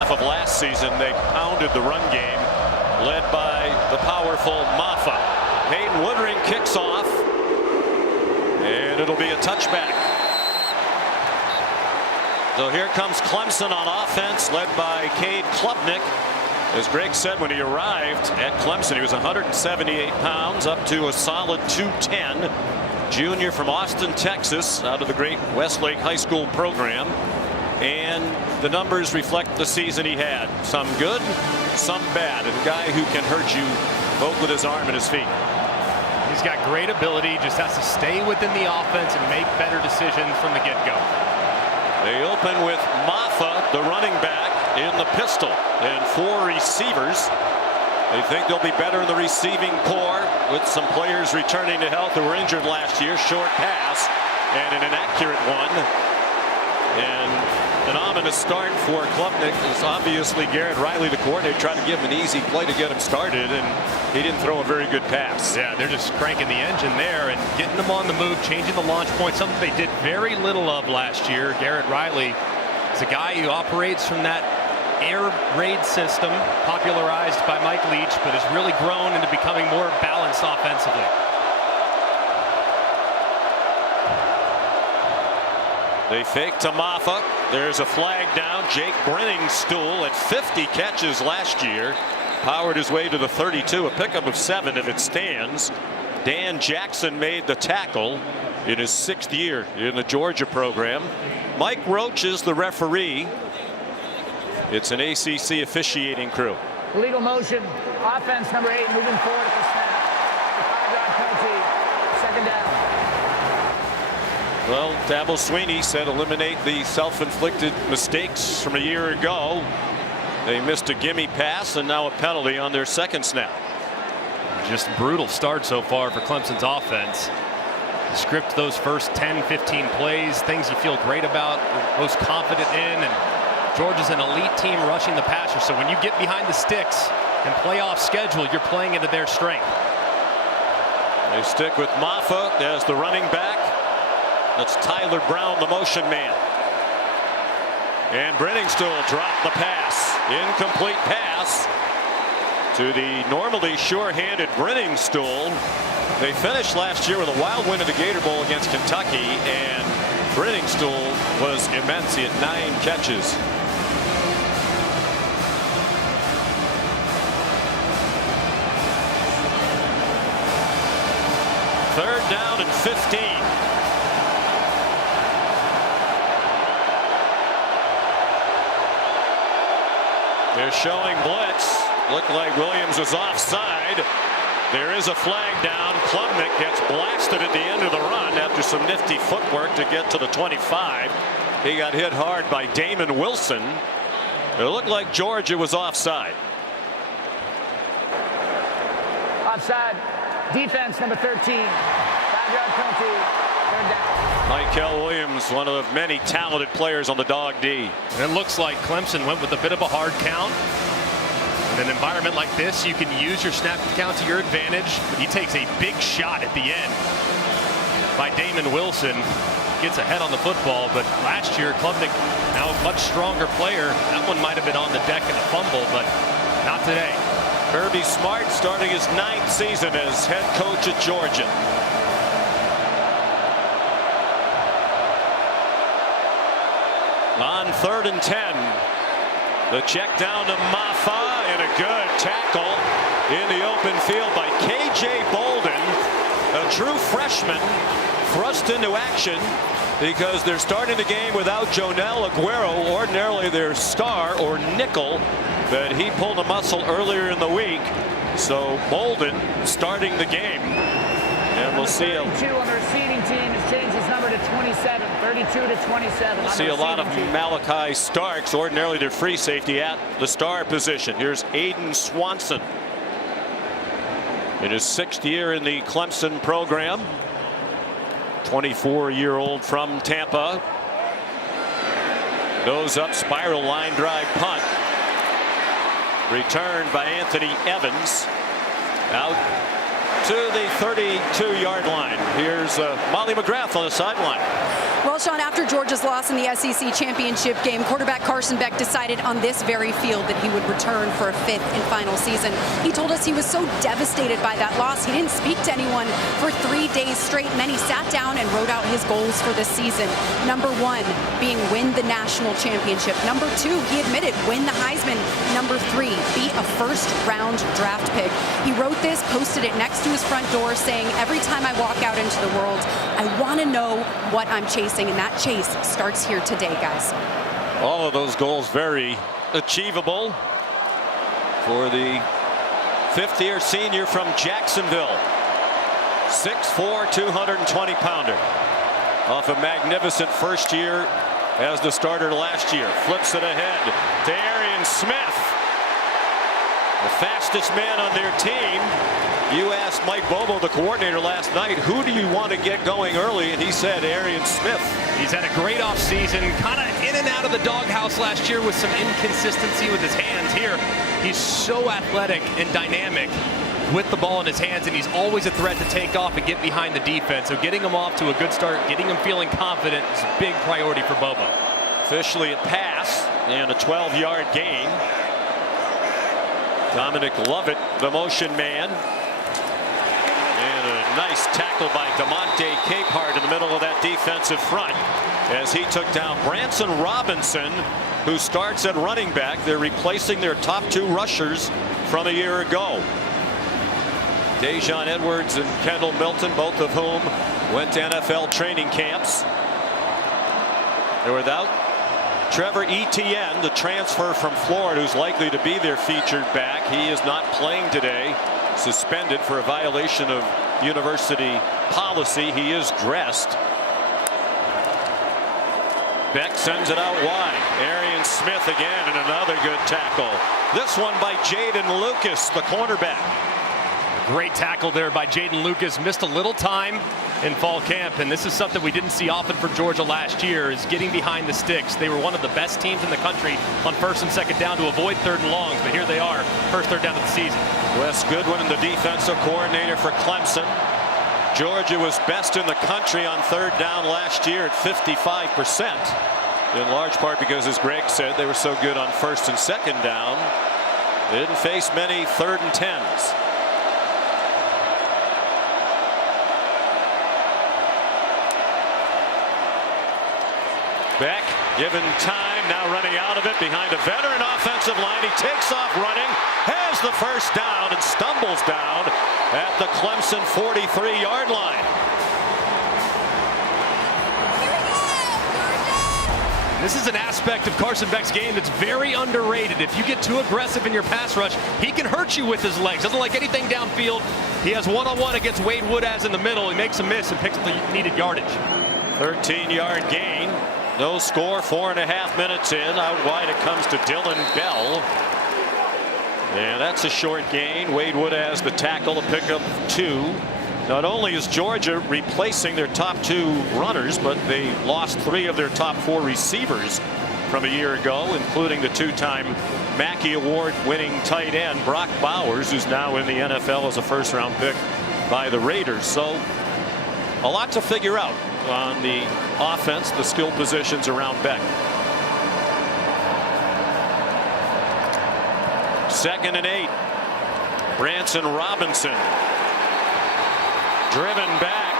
Of last season, they pounded the run game, led by the powerful Maffa. Hayden Woodring kicks off, and it'll be a touchback. So here comes Clemson on offense, led by Cade Klubnik. As Greg said, when he arrived at Clemson, he was 178 pounds, up to a solid 210. Junior from Austin, Texas, out of the great Westlake High School program. And the numbers reflect the season he had. Some good, some bad. And a guy who can hurt you both with his arm and his feet. He's got great ability, just has to stay within the offense and make better decisions from the get-go. They open with Maffa, the running back, in the pistol, and 4 receivers. They think they'll be better in the receiving corps with some players returning to health who were injured last year. Short pass and an inaccurate one. And an ominous start for Klubnik is obviously Garrett Riley, the coordinator, tried to give him an easy play to get him started, and he didn't throw a very good pass. Yeah, they're just cranking the engine there and getting them on the move, changing the launch point, something they did very little of last year. Garrett Riley is a guy who operates from that air raid system popularized by Mike Leach, but has really grown into becoming more balanced offensively. They fake to Maffa. There's a flag down. Jake Brenningstool at 50 catches last year. Powered his way to the 32. A pickup of 7 if it stands. Dan Jackson made the tackle in his 6th year in the Georgia program. Mike Roach is the referee. It's an ACC officiating crew. Illegal motion. Offense number 8 moving forward at the snap. 5-yard penalty. 2nd down. Well, Dabo Sweeney said eliminate the self-inflicted mistakes from a year ago. They missed a gimme pass and now a penalty on their 2nd snap. Just brutal start so far for Clemson's offense. Script those first 10-15 plays, things you feel great about, most confident in, and Georgia's an elite team rushing the passer. So when you get behind the sticks and playoff schedule, you're playing into their strength. They stick with Maffa as the running back. That's Tyler Brown, the motion man. And Brenningstool dropped the pass. Incomplete pass to the normally sure-handed Brenningstool. They finished last year with a wild win in the Gator Bowl against Kentucky, and Brenningstool was immense. He had 9 catches. Third down and 15. They're showing blitz. Looked like Williams was offside. There is a flag down. Klubnik gets blasted at the end of the run after some nifty footwork to get to the 25. He got hit hard by Damon Wilson. It looked like Georgia was offside. Offside. Defense number 13. 5-yard penalty. 3rd down. Michael Williams, one of many talented players on the dog D. And it looks like Clemson went with a bit of a hard count. In an environment like this, you can use your snap count to your advantage. But he takes a big shot at the end by Damon Wilson. Gets ahead on the football, but last year Klubnik, now a much stronger player. That one might have been on the deck in a fumble, but not today. Kirby Smart starting his 9th season as head coach at Georgia. On 3rd and 10. The check down to Maffa, and a good tackle in the open field by K.J. Bolden, a true freshman, thrust into action because they're starting the game without Jonel Aguero, ordinarily their star or nickel, but he pulled a muscle earlier in the week. So Bolden starting the game. And we'll see a 32 on the receiving team has changed his number to 27. 32 to 27. We'll see a lot of Malachi Starks, ordinarily their free safety, at the star position. Here's Aiden Swanson in his 6th year in the Clemson program. 24-year-old from Tampa. Goes up, spiral line drive punt. Returned by Anthony Evans. Out to the 32-yard line. Here's Molly McGrath on the sideline. Well, Sean, after Georgia's loss in the SEC championship game, quarterback Carson Beck decided on this very field that he would return for a 5th and final season. He told us he was so devastated by that loss, he didn't speak to anyone for 3 days straight, and then he sat down and wrote out his goals for this season. Number 1 being win the national championship. Number 2, he admitted, win the Heisman. Number 3, be a first-round draft pick. He wrote this, posted it next to his front door, saying, every time I walk out into the world, I want to know what I'm chasing, and that chase starts here today, guys. All of those goals very achievable for the 5th-year senior from Jacksonville. 6'4", 220-pounder. Off a magnificent first year as the starter last year. Flips it ahead to Arian Smith, the fastest man on their team. You asked Mike Bobo, the coordinator, last night, who do you want to get going early? And he said Arian Smith. He's had a great offseason, kind of in and out of the doghouse last year with some inconsistency with his hands. Here, he's so athletic and dynamic with the ball in his hands, and he's always a threat to take off and get behind the defense. So getting him off to a good start, getting him feeling confident is a big priority for Bobo. Officially a pass and a 12-yard gain. Dominic Lovett, the motion man. And a nice tackle by DeMonte Capehart in the middle of that defensive front as he took down Branson Robinson, who starts at running back. They're replacing their top 2 rushers from a year ago. Dejon Edwards and Kendall Milton, both of whom went to NFL training camps. They're without Trevor Etienne, the transfer from Florida, who's likely to be their featured back. He is not playing today, suspended for a violation of university policy. He is dressed. Beck sends it out wide. Arian Smith again, and another good tackle. This one by Jaden Lucas, the cornerback. Great tackle there by Jaden Lucas. Missed a little time in fall camp, and this is something we didn't see often for Georgia last year, is getting behind the sticks. They were one of the best teams in the country on 1st and 2nd down to avoid 3rd and longs, but here they are, first 3rd down of the season. Wes Goodwin, the defensive coordinator for Clemson. Georgia was best in the country on 3rd down last year at 55%. In large part because, as Greg said, they were so good on 1st and 2nd down. They didn't face many 3rd and 10s. Beck given time, now running out of it behind a veteran offensive line. He takes off running, has the first down, and stumbles down at the Clemson 43-yard line. This is an aspect of Carson Beck's game that's very underrated. If you get too aggressive in your pass rush, he can hurt you with his legs. Doesn't like anything downfield. He has one-on-one against Wade Woodaz in the middle. He makes a miss and picks up the needed yardage. 13-yard gain. No score, 4.5 minutes in. Out wide it comes to Dylan Bell. And that's a short gain. Wade Woodaz the tackle to pick up 2. Not only is Georgia replacing their top 2 runners, but they lost 3 of their top 4 receivers from a year ago, including the 2-time Mackey Award winning tight end Brock Bowers, who's now in the NFL as a first-round pick by the Raiders. So a lot to figure out on the offense, the skill positions around Beck. 2nd and 8. Branson Robinson driven back.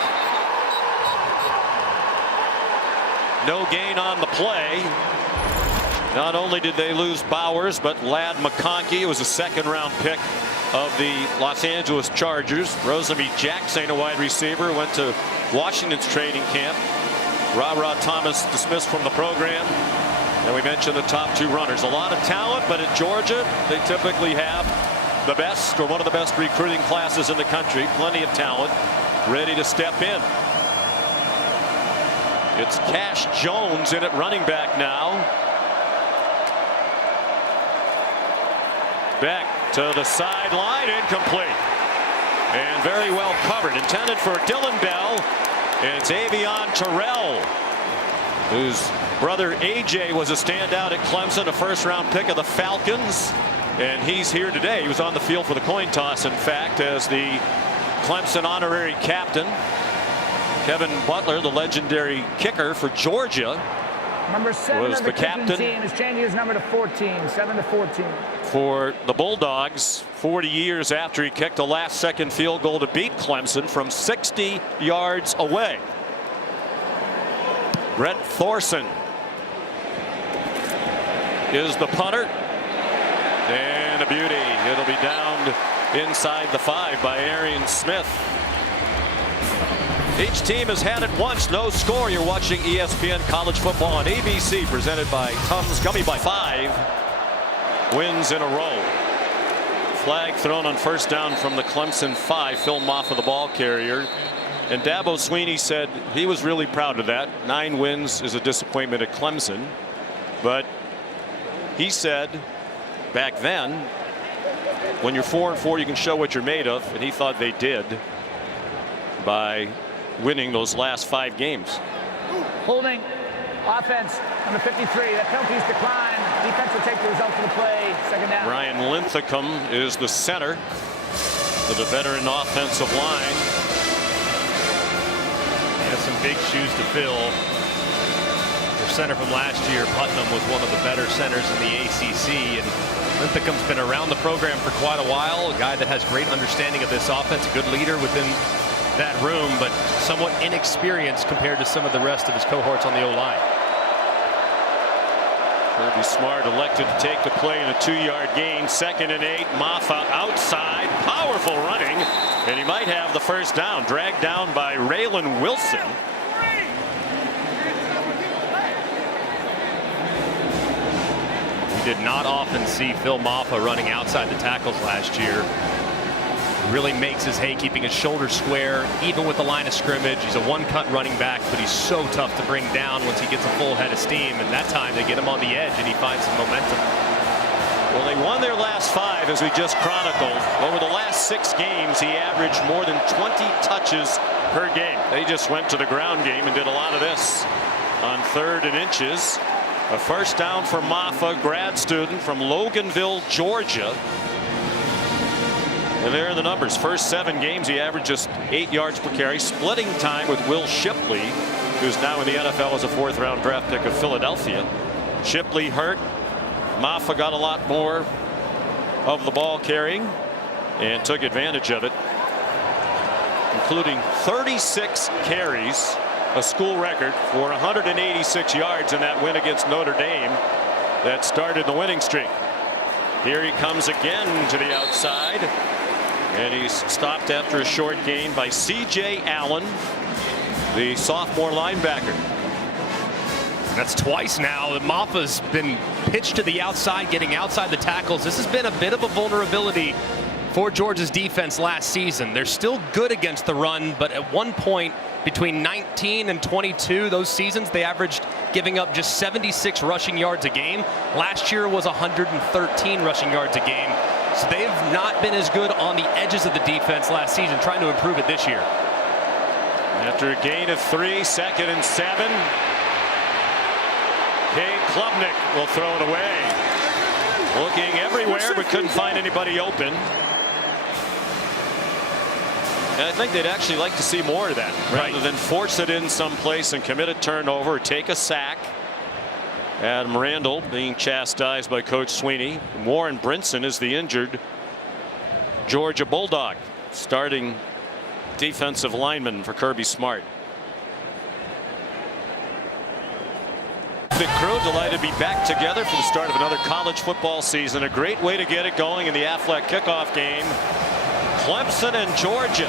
No gain on the play. Not only did they lose Bowers, but Ladd McConkey was a 2nd-round pick of the Los Angeles Chargers. Rosamie Jackson, a wide receiver, went to Washington's training camp. Ra Thomas dismissed from the program. And we mentioned the top 2 runners. A lot of talent, but at Georgia, they typically have the best or one of the best recruiting classes in the country. Plenty of talent ready to step in. It's Cash Jones in at running back now. Beck to the sideline, incomplete. And very well covered. Intended for Dylan Bell. And it's Avion Terrell, whose brother AJ was a standout at Clemson, a 1st-round pick of the Falcons. And he's here today. He was on the field for the coin toss, in fact, as the Clemson honorary captain. Kevin Butler, the legendary kicker for Georgia, Number 7 was of the the kicking captain team is changing his number to 14, 7 to 14. for the Bulldogs 40 years after he kicked the last-second field goal to beat Clemson from 60 yards away. Brett Thorson is the punter, and a beauty. It'll be downed inside the 5 by Arian Smith. Each team has had it once. No score. You're watching ESPN College Football on ABC, presented by Tums Gummy by 5 wins in a row. Flag thrown on first down from the Clemson 5. Phil Maffa, the ball carrier. And Dabo Swinney said he was really proud of that. 9 wins is a disappointment at Clemson. But he said back then, when you're 4-4, you can show what you're made of. And he thought they did by winning those last 5 games. Holding offense number 53. That penalty's declined. Defense will take the result of the play. Second down. Ryan Linthicum is the center for the veteran offensive line. He has some big shoes to fill. Their center from last year, Putnam, was one of the better centers in the ACC, and Linthicum's been around the program for quite a while. A guy that has great understanding of this offense, a good leader within that room, but somewhat inexperienced compared to some of the rest of his cohorts on the O-line. Kirby Smart elected to take the play in a 2-yard gain. 2nd and 8. Maffa outside. Powerful running. And he might have the first down. Dragged down by Raylan Wilson. We did not often see Phil Maffa running outside the tackles last year. Really makes his hay keeping his shoulders square, even with the line of scrimmage. He's a one-cut running back, but he's so tough to bring down once he gets a full head of steam. And that time they get him on the edge and he finds some momentum. Well, they won their last 5, as we just chronicled. Over the last 6 games, he averaged more than 20 touches per game. They just went to the ground game and did a lot of this on 3rd and inches. A first down for Maffa, grad student from Loganville, Georgia. And there are the numbers. First 7 games, he averaged just 8 yards per carry, splitting time with Will Shipley, who's now in the NFL as a 4th-round draft pick of Philadelphia. Shipley hurt. Maffa got a lot more of the ball carrying and took advantage of it, including 36 carries, a school record, for 186 yards in that win against Notre Dame that started the winning streak. Here he comes again to the outside. And he's stopped after a short gain by C.J. Allen, the sophomore linebacker. That's twice now that Maffa's been pitched to the outside, getting outside the tackles. This has been a bit of a vulnerability for Georgia's defense last season. They're still good against the run, but at one point between 19 and 22, those seasons, they averaged giving up just 76 rushing yards a game. Last year was 113 rushing yards a game. So they've not been as good on the edges of the defense last season, trying to improve it this year. After a gain of 3, 2nd and 7. Cade Klubnik will throw it away. Looking everywhere, but couldn't find anybody open. And I think they'd actually like to see more of that, rather than force it in someplace and commit a turnover or take a sack. Adam Randall being chastised by Coach Swinney. Warren Brinson is the injured Georgia Bulldog, starting defensive lineman for Kirby Smart. The crew delighted to be back together for the start of another college football season. A great way to get it going in the Aflac kickoff game. Clemson and Georgia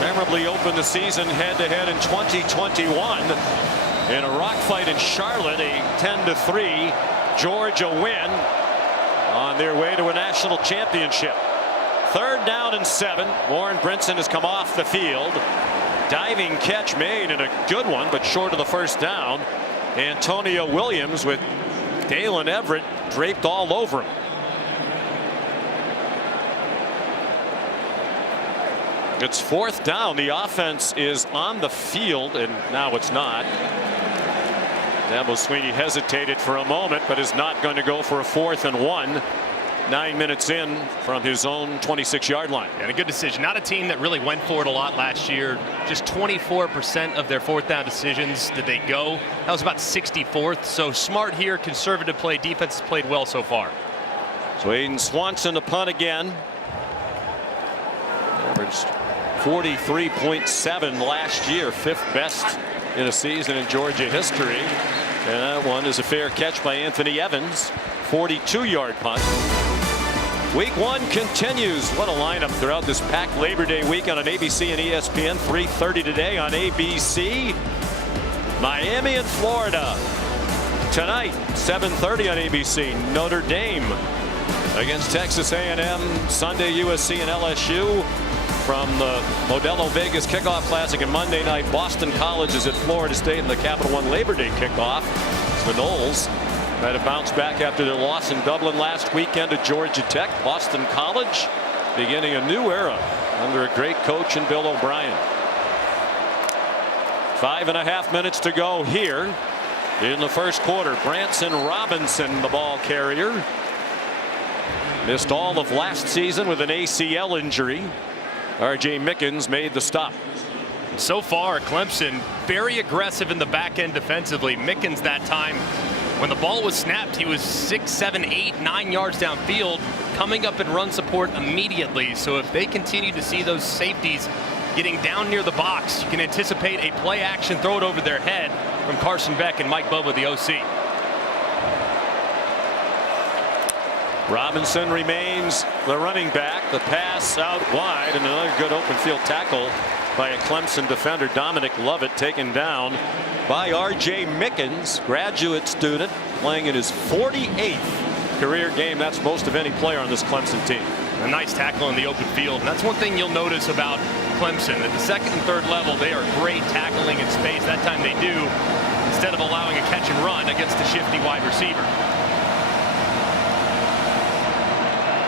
memorably opened the season head-to-head in 2021. In a rock fight in Charlotte, a 10-3 Georgia win on their way to a national championship. 3rd down and 7. Warren Brinson has come off the field. Diving catch made, and a good one, but short of the first down. Antonio Williams with Dalen Everett draped all over him. It's 4th down. The offense is on the field, and now it's not. Dabo Swinney hesitated for a moment, but is not going to go for a 4th and 1. 9 minutes in from his own 26-yard line. And a good decision. Not a team that really went for it a lot last year. Just 24% of their fourth down decisions did they go. That was about 64th. So smart here, conservative play. Defense has played well so far. So Aiden Swanson to punt again. Averaged 43.7 last year, 5th best in a season in Georgia history. And that one is a fair catch by Anthony Evans. 42-yard punt. Week 1 continues. What a lineup throughout this packed Labor Day weekend on ABC and ESPN. 3:30 today on ABC. Miami and Florida. Tonight, 7:30 on ABC. Notre Dame against Texas A&M. Sunday, USC and LSU. From the Modelo Vegas Kickoff Classic, and Monday night, Boston College is at Florida State in the Capital One Labor Day kickoff. The Noles try to bounce back after their loss in Dublin last weekend to Georgia Tech. Boston College beginning a new era under a great coach in Bill O'Brien. 5.5 minutes to go here in the first quarter. Branson Robinson, the ball carrier, missed all of last season with an ACL injury. R.J. Mickens made the stop. So far, Clemson very aggressive in the back end defensively. Mickens that time, when the ball was snapped, he was 6, 7, 8, 9 yards downfield, coming up in run support immediately. So if they continue to see those safeties getting down near the box, you can anticipate a play action, throw it over their head from Carson Beck and Mike Bubba, the OC. Robinson remains the running back. The pass out wide, and another good open field tackle by a Clemson defender. Dominic Lovett taken down by R.J. Mickens, graduate student, playing in his 48th career game. That's most of any player on this Clemson team. A nice tackle in the open field, and that's one thing you'll notice about Clemson. At the second and third level, they are great tackling in space. That time they do, instead of allowing a catch and run against a shifty wide receiver.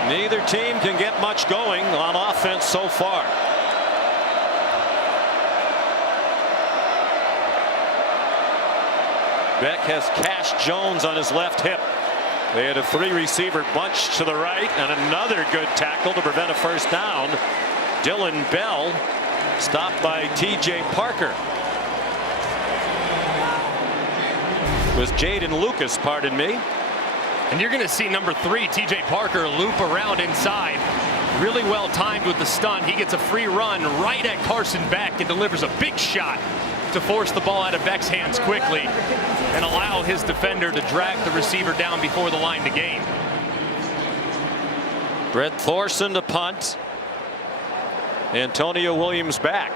Neither team can get much going on offense so far. Beck has Cash Jones on his left hip. They had a 3-receiver bunch to the right, and another good tackle to prevent a first down. Dylan Bell stopped by T.J. Parker. It was Jaden Lucas, pardon me. And you're going to see number 3, T.J. Parker, loop around inside. Really well timed with the stunt. He gets a free run right at Carson Beck and delivers a big shot to force the ball out of Beck's hands quickly and allow his defender to drag the receiver down before the line to gain. Brett Thorson to punt. Antonio Williams back.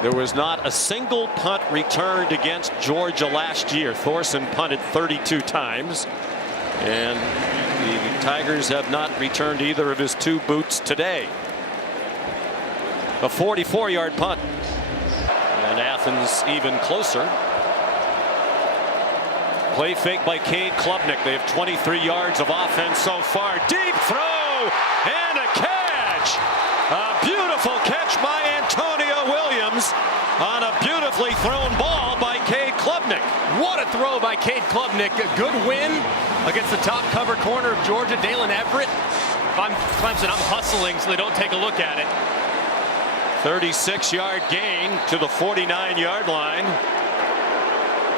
There was not a single punt returned against Georgia last year. Thorson punted 32 times, and the Tigers have not returned either of his 2 boots today. A 44-yard punt, and Athens even closer. Play fake by Cade Klubnik. They have 23 yards of offense so far. Deep throw and a catch. A beautiful catch by Antonio Williams on a beautifully thrown ball by Cade Klubnik. What a throw by Cade Klubnik. A good win against the top cover corner of Georgia, Dalen Everett. If I'm Clemson, I'm hustling so they don't take a look at it. 36-yard gain to the 49-yard line.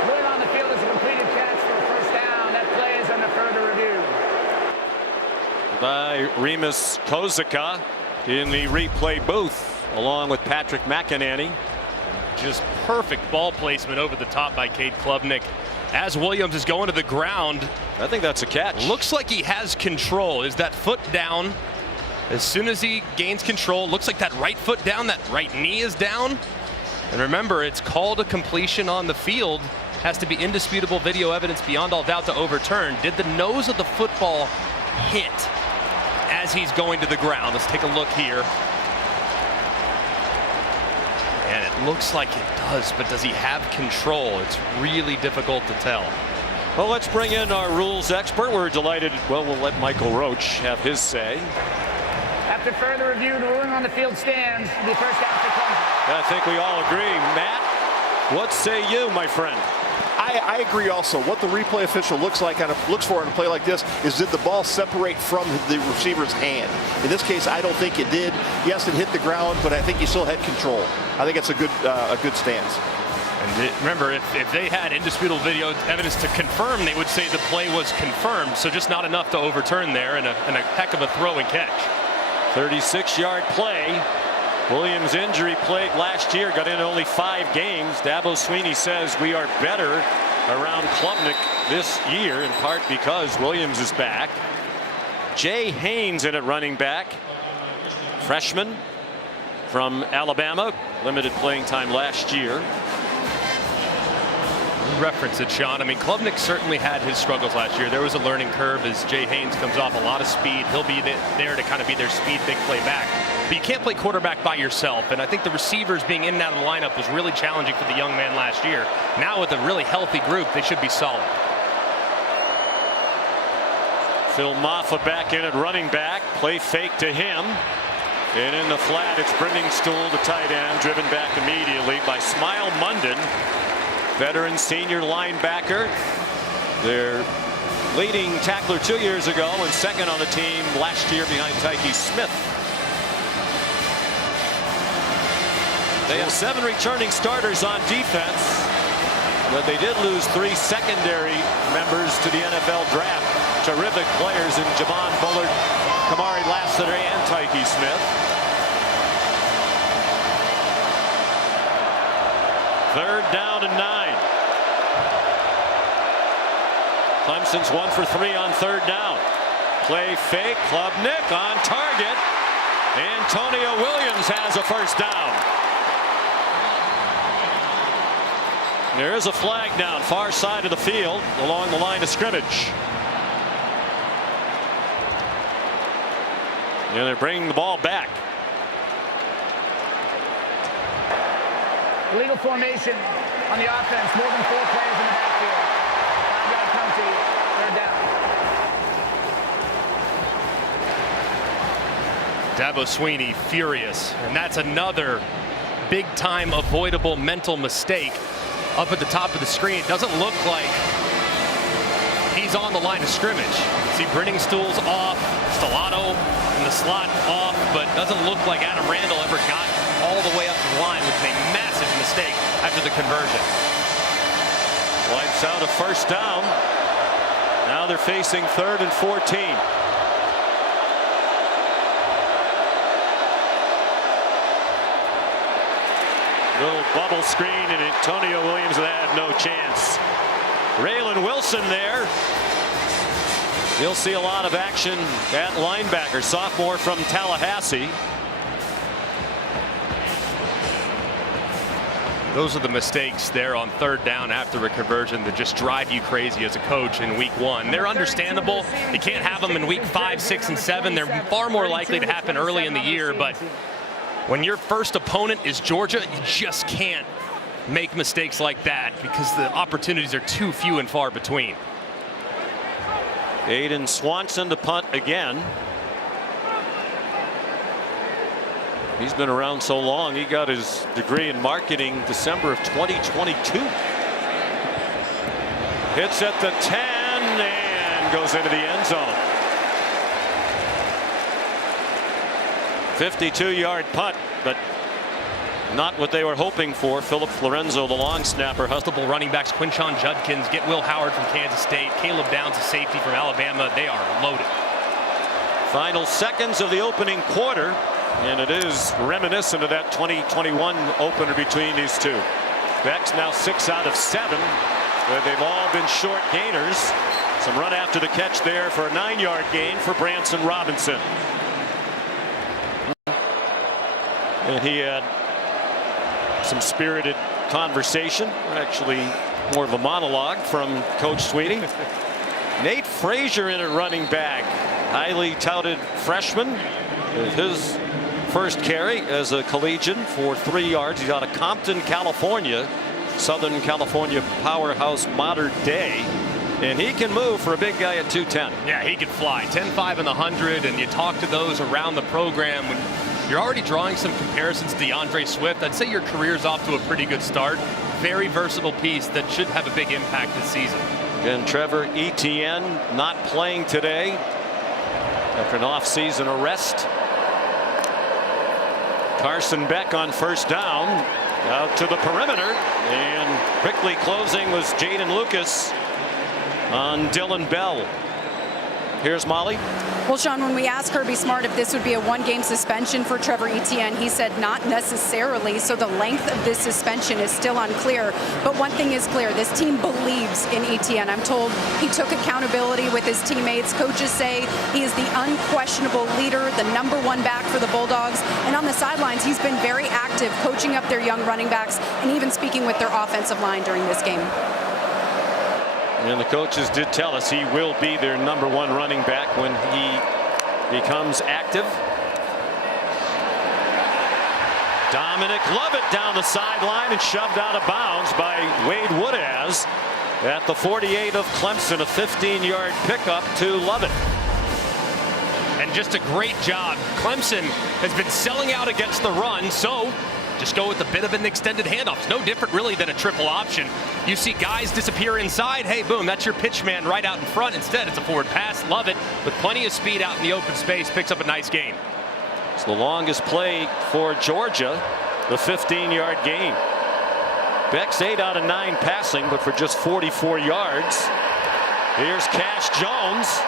Moving on the field is a completed catch for a first down. That play is under further review. By Remus Kozika in the replay booth, along with Patrick McEnany. Just perfect ball placement over the top by Cade Klubnik. As Williams is going to the ground, I think that's a catch. Looks like he has control. Is that foot down? As soon as he gains control, looks like that right foot down, that right knee is down. And remember, it's called a completion on the field. Has to be indisputable video evidence beyond all doubt to overturn. Did the nose of the football hit as he's going to the ground? Let's take a look here. And it looks like it does, but does he have control? It's really difficult to tell. Well, let's bring in our rules expert. We're delighted. Well, we'll let Michael Roach have his say. After further review, the ruling on the field stands. The first half for Clemson. I think we all agree. Matt, what say you, my friend? I agree also. What the replay official looks for on a play like this is, did the ball separate from the receiver's hand? In this case, I don't think it did. Yes, it hit the ground, but I think he still had control. I think it's a good stance. And remember, if they had indisputable video evidence to confirm, they would say the play was confirmed. So just not enough to overturn there, and a heck of a throw and catch. 36-yard play. Williams' injury plagued last year, got in only 5 games. Dabo Swinney says we are better around Klubnik this year, in part because Williams is back. Jay Haynes in at running back, freshman from Alabama, limited playing time last year. Reference it, Sean. I mean, Klubnik certainly had his struggles last year. There was a learning curve as Jay Haynes comes off a lot of speed. He'll be there to kind of be their speed big play back. But you can't play quarterback by yourself. And I think the receivers being in and out of the lineup was really challenging for the young man last year. Now with a really healthy group, they should be solid. Phil Maffa back in at running back. Play fake to him. And in the flat, it's Brenningstool, the tight end, driven back immediately by Smile Munden, veteran senior linebacker. Their leading tackler 2 years ago and second on the team last year behind Tyke Smith. They have 7 returning starters on defense, but they did lose 3 secondary members to the NFL draft. Terrific players in Javon Bullard, Kamari Lassiter, and Tyke Smith. 3rd down and 9. Clemson's 1 for 3 on 3rd down. Play fake, Klubnik on target. Antonio Williams has a 1st down. There is a flag down far side of the field along the line of scrimmage. And they're bringing the ball back. Illegal formation on the offense. More than 4 players in the backfield. 5-yard penalty. 3rd down. Dabo Swinney furious, and that's another big time avoidable mental mistake. Up at the top of the screen, it doesn't look like he's on the line of scrimmage. See Brenningstool's off, Stellato in the slot off, but doesn't look like Adam Randall ever got all the way up the line, which is a massive mistake after the conversion. Wipes out a 1st down. Now they're facing 3rd and 14. Little bubble screen, and Antonio Williams had no chance. Raylan Wilson there. You'll see a lot of action at linebacker, sophomore from Tallahassee. Those are the mistakes there on 3rd down after a conversion that just drive you crazy as a coach in week 1. They're understandable. You can't have them in week 5, 6, and 7. They're far more likely to happen early in the year, but when your first opponent is Georgia, you just can't make mistakes like that because the opportunities are too few and far between. Aiden Swanson to punt again. He's been around so long. He got his degree in marketing December of 2022. Hits at the 10 and goes into the end zone. 52-yard punt, but not what they were hoping for. Philip Florenzo, the long snapper. Multiple running backs, Quinshon Judkins, get Will Howard from Kansas State, Caleb Downs, a safety from Alabama. They are loaded. Final seconds of the opening quarter, and it is reminiscent of that 2021 opener between these two. Beck's now 6 out of 7, where they've all been short gainers. Some run after the catch there for a 9-yard gain for Branson Robinson. And he had some spirited conversation, actually more of a monologue from Coach Swinney. Nate Frazier in at running back, highly touted freshman. His first carry as a collegian for 3 yards. He's out of Compton, California, Southern California powerhouse modern day. And he can move for a big guy at 210. Yeah, he can fly. 10.5 in the 100, and you talk to those around the program. When You're already drawing some comparisons to DeAndre Swift. I'd say your career's off to a pretty good start. Very versatile piece that should have a big impact this season. And Trevor Etienne not playing today after an off-season arrest. Carson Beck on first down, out to the perimeter, and quickly closing was Jaden Lucas on Dylan Bell. Here's Molly. Well, Sean, when we asked Kirby Smart if this would be a one-game suspension for Trevor Etienne, he said not necessarily. So the length of this suspension is still unclear. But one thing is clear, this team believes in Etienne. I'm told he took accountability with his teammates. Coaches say he is the unquestionable leader, the #1 back for the Bulldogs. And on the sidelines, he's been very active, coaching up their young running backs and even speaking with their offensive line during this game. And the coaches did tell us he will be their #1 running back when he becomes active. Dominic Lovett down the sideline and shoved out of bounds by Wade Woodaz at the 48 of Clemson. A 15-yard pickup to Lovett. And just a great job. Clemson has been selling out against the run, so just go with a bit of an extended handoff. It's no different really than a triple option. You see guys disappear inside. Hey, boom, that's your pitch man right out in front. Instead, it's a forward pass. Love it. With plenty of speed out in the open space, picks up a nice gain. It's the longest play for Georgia, the 15-yard gain. Beck's 8 out of 9 passing, but for just 44 yards. Here's Cash Jones.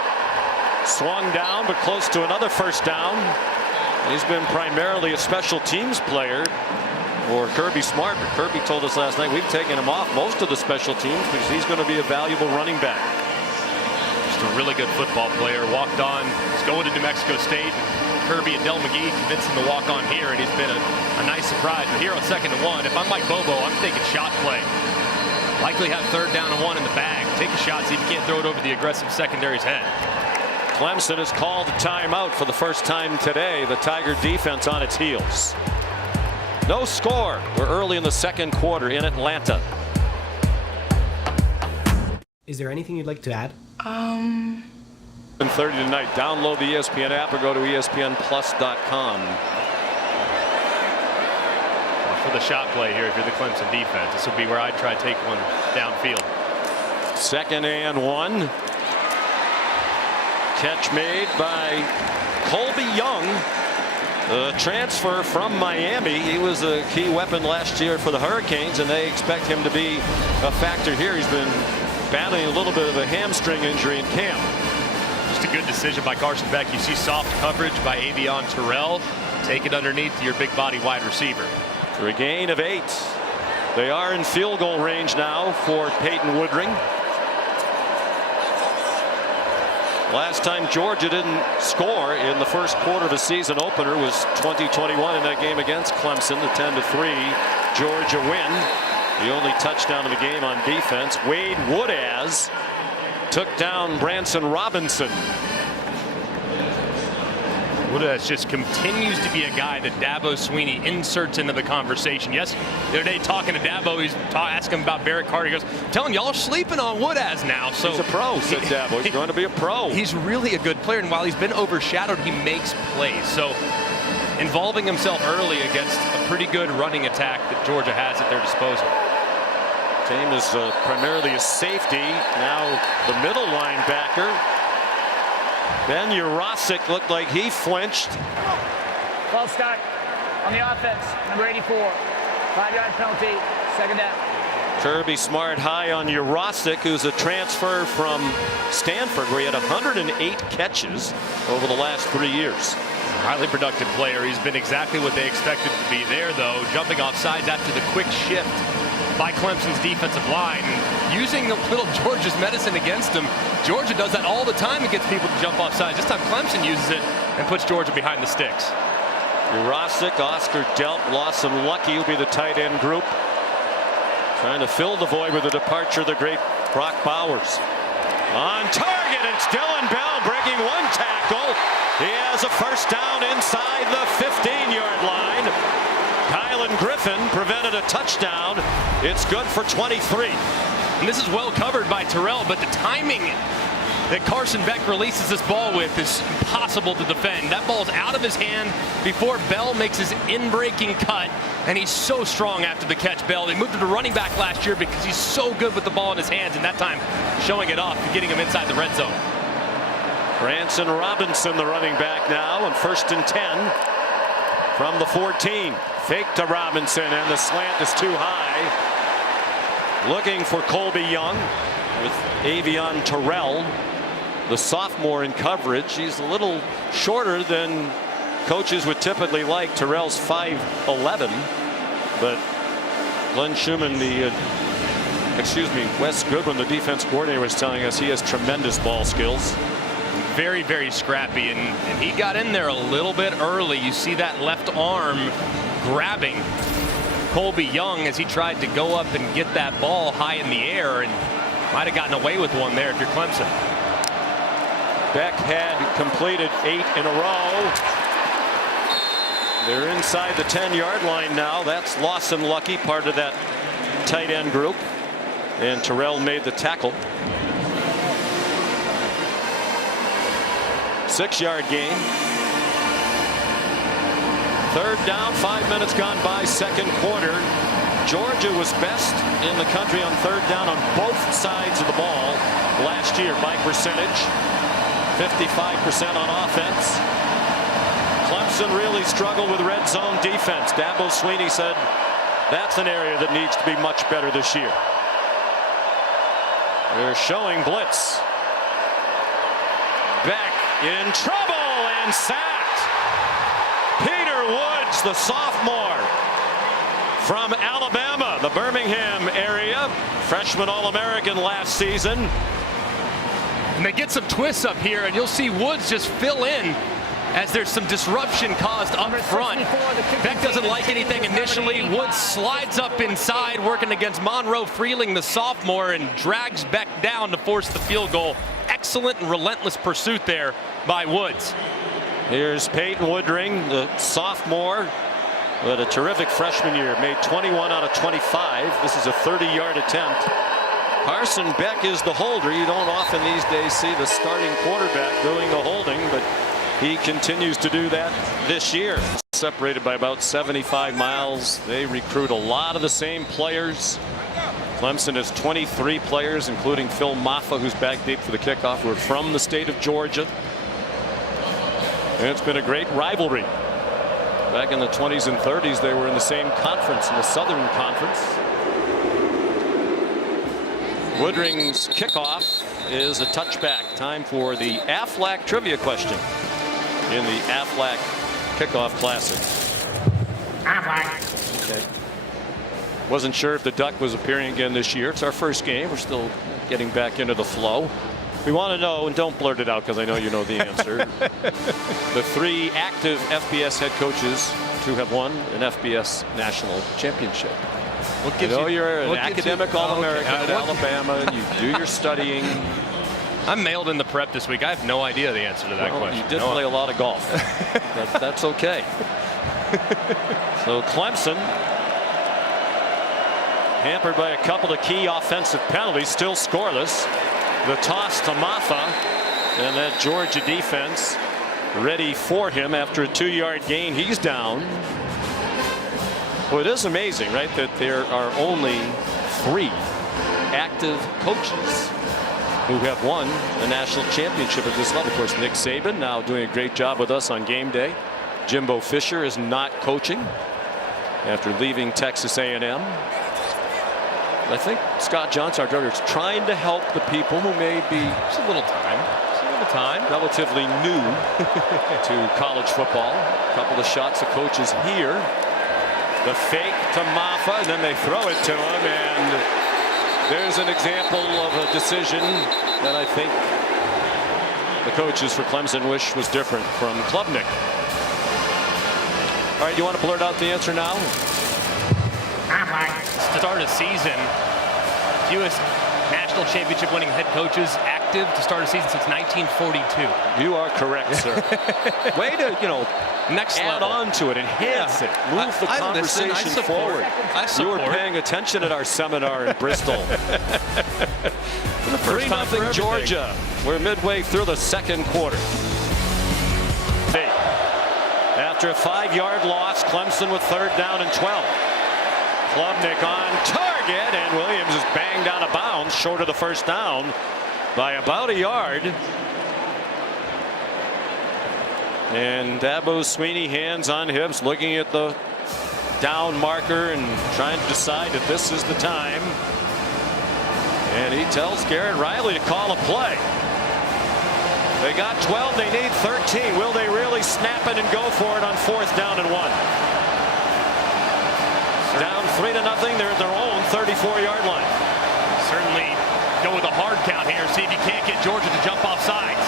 Swung down, but close to another first down. He's been primarily a special teams player for Kirby Smart, but Kirby told us last night we've taken him off most of the special teams because he's going to be a valuable running back. Just a really good football player. Walked on. He's going to New Mexico State. Kirby and Del McGee convinced him to walk on here, and he's been a nice surprise. But here on 2nd and 1, if I'm Mike Bobo, I'm thinking shot play. Likely have 3rd down and 1 in the bag. Take a shot, see if you can't throw it over the aggressive secondary's head. Clemson has called a timeout for the first time today. The Tiger defense on its heels. No score. We're early in the 2nd quarter in Atlanta. Is there anything you'd like to add? 7:30 tonight. Download the ESPN app or go to ESPNplus.com. For the shot play here, if you're the Clemson defense, this would be where I'd try to take one downfield. 2nd and 1. Catch made by Colby Young, a transfer from Miami. He was a key weapon last year for the Hurricanes, and they expect him to be a factor here. He's been battling a little bit of a hamstring injury in camp. Just a good decision by Carson Beck. You see soft coverage by Avion Terrell. Take it underneath your big body wide receiver. For a gain of 8. They are in field goal range now for Peyton Woodring. Last time Georgia didn't score in the first quarter of a season opener was 2021 in that game against Clemson, the 10-3 Georgia win. The only touchdown of the game on defense. Wade Woodaz took down Branson Robinson. Woodaz just continues to be a guy that Dabo Swinney inserts into the conversation. Yes, the other day talking to Dabo, he's asking him about Barrett Carter. He goes, telling y'all are sleeping on Woodaz now. So he's a pro, said Dabo. He's going to be a pro. He's really a good player, and while he's been overshadowed, he makes plays. So involving himself early against a pretty good running attack that Georgia has at their disposal. Team is primarily a safety. Now the middle linebacker. Ben Urosic looked like he flinched. False start on the offense, number 84. 5-yard penalty, 2nd down. Kirby Smart high on Urosic, who's a transfer from Stanford, where he had 108 catches over the last 3 years. Highly productive player. He's been exactly what they expected to be there, though. Jumping off sides after the quick shift by Clemson's defensive line. Using a little Georgia's medicine against him. Georgia does that all the time. It gets people to jump off sides. This time Clemson uses it and puts Georgia behind the sticks. Urosic, Oscar Delp, Lawson Lucky will be the tight end group. Trying to fill the void with the departure of the great Brock Bowers. On target, it's Dylan Bell breaking 1 tackle. He has a first down inside the 15-yard line. Kylan Griffin prevented a touchdown. It's good for 23. And this is well covered by Terrell, but the timing that Carson Beck releases this ball with is impossible to defend. That ball's out of his hand before Bell makes his in-breaking cut, and he's so strong after the catch, Bell. They moved him to running back last year because he's so good with the ball in his hands, and that time showing it off and getting him inside the red zone. Branson Robinson, the running back now, and 1st and 10 from the 14. Fake to Robinson, and the slant is too high. Looking for Colby Young with Avion Terrell, the sophomore, in coverage. He's a little shorter than coaches would typically like. Terrell's 5'11", but Glenn Schumann, Wes Goodwin, the defense coordinator, was telling us he has tremendous ball skills. Very, very scrappy, and he got in there a little bit early. You see that left arm grabbing Colby Young as he tried to go up and get that ball high in the air, and might have gotten away with one there if you're Clemson. Beck had completed 8 in a row. They're inside the 10-yard line now. That's Lawson Lucky, part of that tight end group, and Terrell made the tackle. 6-yard gain. 3rd down, 5 minutes gone by, 2nd quarter. Georgia was best in the country on 3rd down on both sides of the ball last year by percentage. 55% on offense. Clemson really struggled with red zone defense. Dabo Swinney said that's an area that needs to be much better this year. They're showing blitz. Beck in trouble and sacked. Peter Woods, the sophomore from Alabama, the Birmingham area, freshman All-American last season. And they get some twists up here, and you'll see Woods just fill in as there's some disruption caused up front. Beck doesn't like anything initially. Woods slides up inside, working against Monroe Freeling, the sophomore, and drags Beck down to force the field goal. Excellent and relentless pursuit there by Woods. Here's Peyton Woodring, the sophomore, with a terrific freshman year. Made 21 out of 25. This is a 30-yard attempt. Carson Beck is the holder. You don't often these days see the starting quarterback doing the holding, but he continues to do that this year. Separated by about 75 miles. They recruit a lot of the same players. Clemson has 23 players, including Phil Maffa, who's back deep for the kickoff, who are from the state of Georgia. And it's been a great rivalry. Back in the 20s and 30s, they were in the same conference, in the Southern Conference. Woodring's kickoff is a touchback. Time for the Aflac trivia question in the Aflac Kickoff Classic. Okay. Wasn't sure if the Duck was appearing again this year. It's our first game. We're still getting back into the flow. We want to know, and don't blurt it out because I know you know the answer, the 3 active FBS head coaches to have won an FBS national championship. I know you're an academic All-American at Alabama, and you do your studying. I'm mailed in the prep this week. I have no idea the answer to that question. You did play a lot of golf. That's okay. So Clemson, hampered by a couple of key offensive penalties, still scoreless. The toss to Maffa, and that Georgia defense ready for him after a 2-yard gain. He's down. Well, it is amazing, right, that there are only 3 active coaches who have won a national championship at this level. Of course, Nick Saban now doing a great job with us on game day. Jimbo Fisher is not coaching after leaving Texas A&M. I think Scott Johnson, our director, is trying to help the people who may be Just a little time. Relatively new to college football. A couple of shots of coaches here. The fake to Maffa, and then they throw it to him, and there's an example of a decision that I think the coaches for Clemson wish was different from Klubnik. All right, you want to blurt out the answer now? Start of season, U.S. national national championship winning head coaches active to start a season since 1942. You are correct, sir. Way to, Next add level. on to it, enhance it, move the I listen, conversation I support. forward. I You support. were paying attention at our seminar in Bristol. 3-0 Georgia. We're midway through the second quarter. After a 5-yard loss, Clemson with 3rd down and 12. Klubnik on target, and Williams is banged out of bounds short of the first down by about a yard. And Dabo Sweeney, hands on hips, looking at the down marker and trying to decide if this is the time. And he tells Garrett Riley to call a play. They got 12, they need 13. Will they really snap it and go for it on 4th down and 1? Down 3-0. They're at their own 34-yard line. Certainly go with a hard count here. See if you can't get Georgia to jump off sides.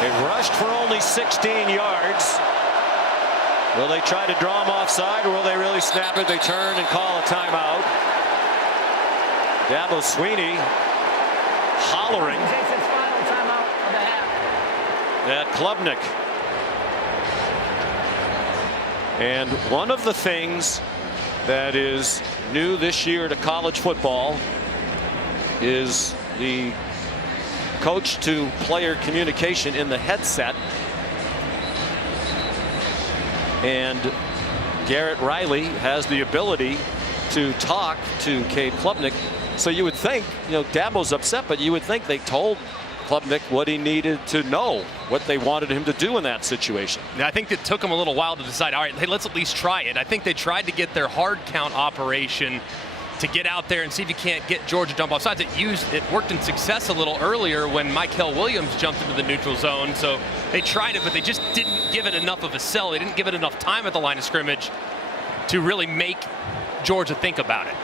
They rushed for only 16 yards. Will they try to draw them offside, or will they really snap it? They turn and call a timeout. Dabo Sweeney hollering Takes its final timeout of the half. at Klubnik. And one of the things that is new this year to college football is the coach to player communication in the headset. And Garrett Riley has the ability to talk to Cade Klubnik. So you would think, Dabo's upset, but you would think they told Klubnik what he needed to know, what they wanted him to do in that situation. Now, I think it took them a little while to decide, all right, hey, let's at least try it. I think they tried to get their hard count operation to get out there and see if you can't get Georgia jump off sides. It worked in success a little earlier when Michael Williams jumped into the neutral zone. So they tried it, but they just didn't give it enough of a sell. They didn't give it enough time at the line of scrimmage to really make Georgia think about it.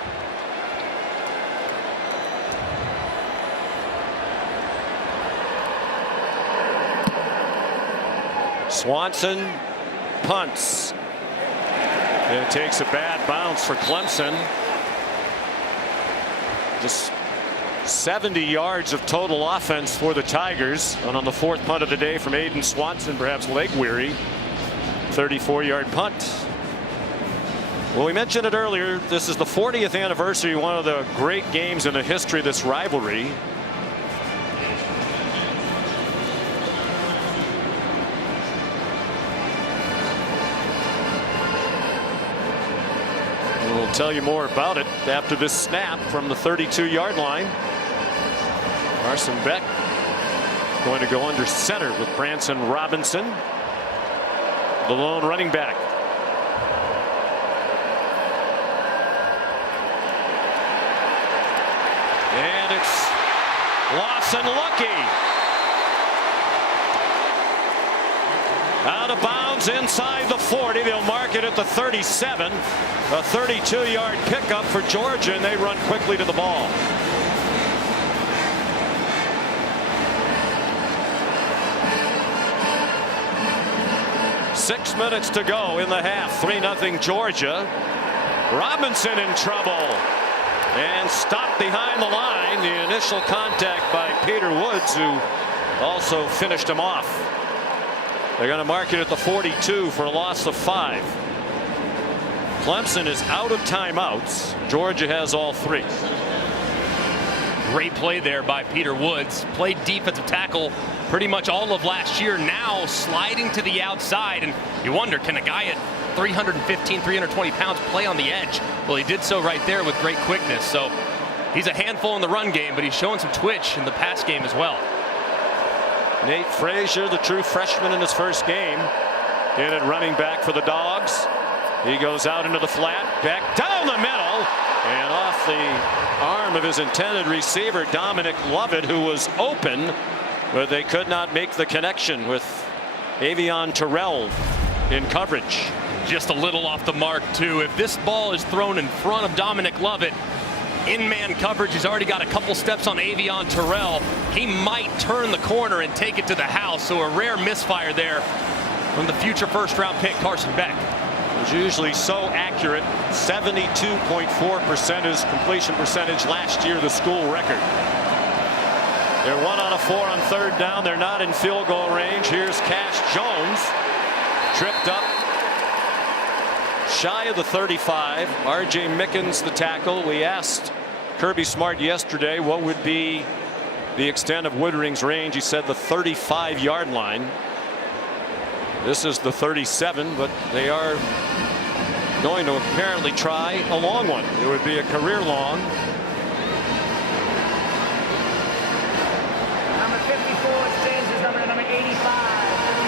Swanson punts. It takes a bad bounce for Clemson. Just 70 yards of total offense for the Tigers. And on the 4th punt of the day from Aiden Swanson, perhaps leg weary, 34-yard punt. Well, we mentioned it earlier. This is the 40th anniversary, one of the great games in the history of this rivalry. We'll tell you more about it after this snap from the 32-yard line. Carson Beck going to go under center with Branson Robinson, the lone running back. And it's Lawson Lucky. Out of bounds inside the 40. They'll mark it at the 37. A 32-yard pickup for Georgia, and they run quickly to the ball. Six minutes to go in the half. 3-0 Georgia. Robinson in trouble and stopped behind the line. The initial contact by Peter Woods, who also finished him off. They're going to mark it at the 42 for a loss of 5. Clemson is out of timeouts. Georgia has all 3. Great play there by Peter Woods. Played defensive tackle pretty much all of last year. Now sliding to the outside. And you wonder, can a guy at 315, 320 pounds play on the edge? Well, he did so right there with great quickness. So he's a handful in the run game, but he's showing some twitch in the pass game as well. Nate Frazier, the true freshman in his first game, in at running back for the Dogs. He goes out into the flat, back down the middle, and off the arm of his intended receiver, Dominic Lovett, who was open, but they could not make the connection with Avion Terrell in coverage. Just a little off the mark, too. If this ball is thrown in front of Dominic Lovett, in man coverage, he's already got a couple steps on Avion Terrell. He might turn the corner and take it to the house. So a rare misfire there from the future first-round pick Carson Beck. was usually so accurate. 72.4% is completion percentage last year, the school record. They're 1 out of 4 on 3rd down. They're not in field goal range. Here's Cash Jones, tripped up shy of the 35. R.J. Mickens the tackle. We asked Kirby Smart yesterday what would be the extent of Woodring's range. He said the 35-yard line. This is the 37, but they are going to apparently try a long one. It would be a career long. Number 54 stands as number 85.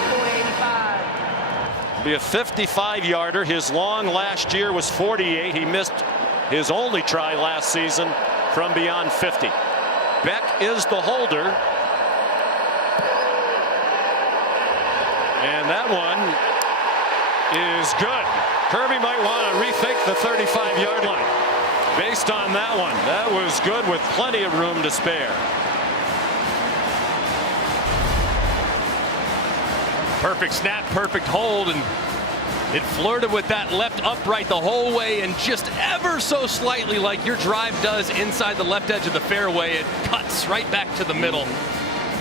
54 to 85. Be a 55-yarder. His long last year was 48. He missed his only try last season from beyond 50. Beck is the holder. And that one is good. Kirby might want to rethink the 35-yard line based on that one. That was good with plenty of room to spare. Perfect snap, perfect hold, and it flirted with that left upright the whole way, and just ever so slightly, like your drive does inside the left edge of the fairway, it cuts right back to the middle,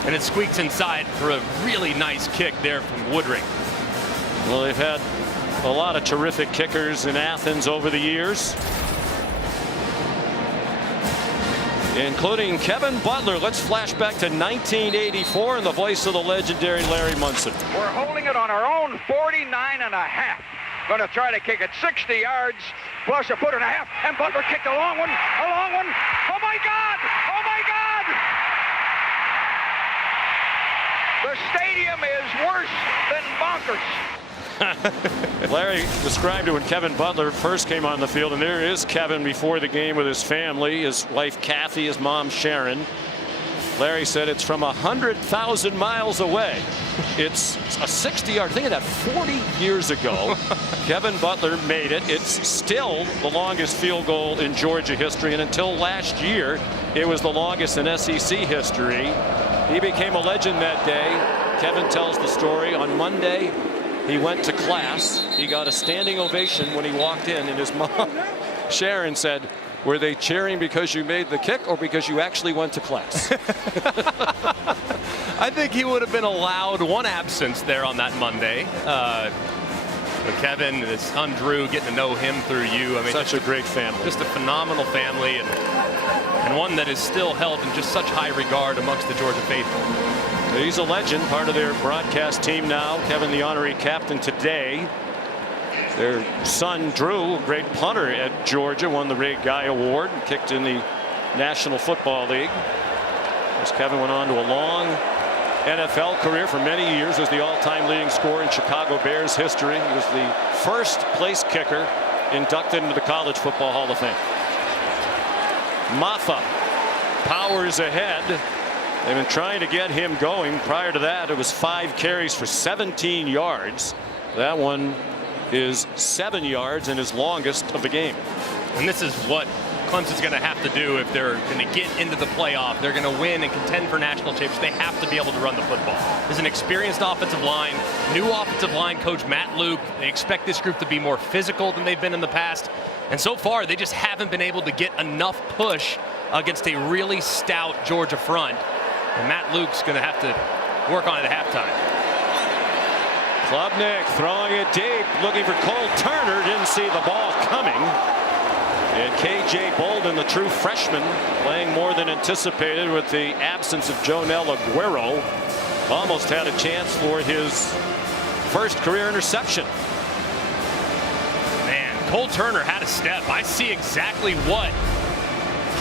and it squeaks inside for a really nice kick there from Woodring. Well, they've had a lot of terrific kickers in Athens over the years, including Kevin Butler. Let's flash back to 1984 in the voice of the legendary Larry Munson. We're holding it on our own 49.5. Going to try to kick it 60 yards plus a foot and a half, and Butler kicked a long one, a long one. Oh my God! Oh my God! The stadium is worse than bonkers. Larry described it when Kevin Butler first came on the field, and there is Kevin before the game with his family, his wife Kathy, his mom Sharon. Larry said it's from 100,000 miles away. It's a 60-yard. Think of that, 40 years ago, Kevin Butler made it. It's still the longest field goal in Georgia history, and until last year, it was the longest in SEC history. He became a legend that day. Kevin tells the story. On Monday, he went to class. He got a standing ovation when he walked in, and his mom, Sharon, said, "Were they cheering because you made the kick or because you actually went to class?" I think he would have been allowed one absence there on that Monday. But Kevin, his son Drew, getting to know him through you. I mean, such a great family. Just a phenomenal family, and one that is still held in just such high regard amongst the Georgia faithful. He's a legend, part of their broadcast team now. Kevin, the honorary captain today. Their son Drew, great punter at Georgia, won the Ray Guy Award and kicked in the National Football League. As Kevin went on to a long NFL career for many years, was the all-time leading scorer in Chicago Bears history. He was the first place kicker inducted into the College Football Hall of Fame. Maffa powers ahead. They've been trying to get him going. Prior to that, it was 5 carries for 17 yards. That one is 7 yards and his longest of the game. And this is what Clemson's going to have to do if they're going to get into the playoff. They're going to win and contend for national championships. They have to be able to run the football. There's an experienced offensive line, new offensive line coach Matt Luke. They expect this group to be more physical than they've been in the past. And so far, they just haven't been able to get enough push against a really stout Georgia front. And Matt Luke's going to have to work on it at halftime. Klubnik throwing it deep, looking for Cole Turner. Didn't see the ball coming. And K.J. Bolden, the true freshman, playing more than anticipated with the absence of Jonel Aguero. Almost had a chance for his first career interception. Man, Cole Turner had a step. I see exactly what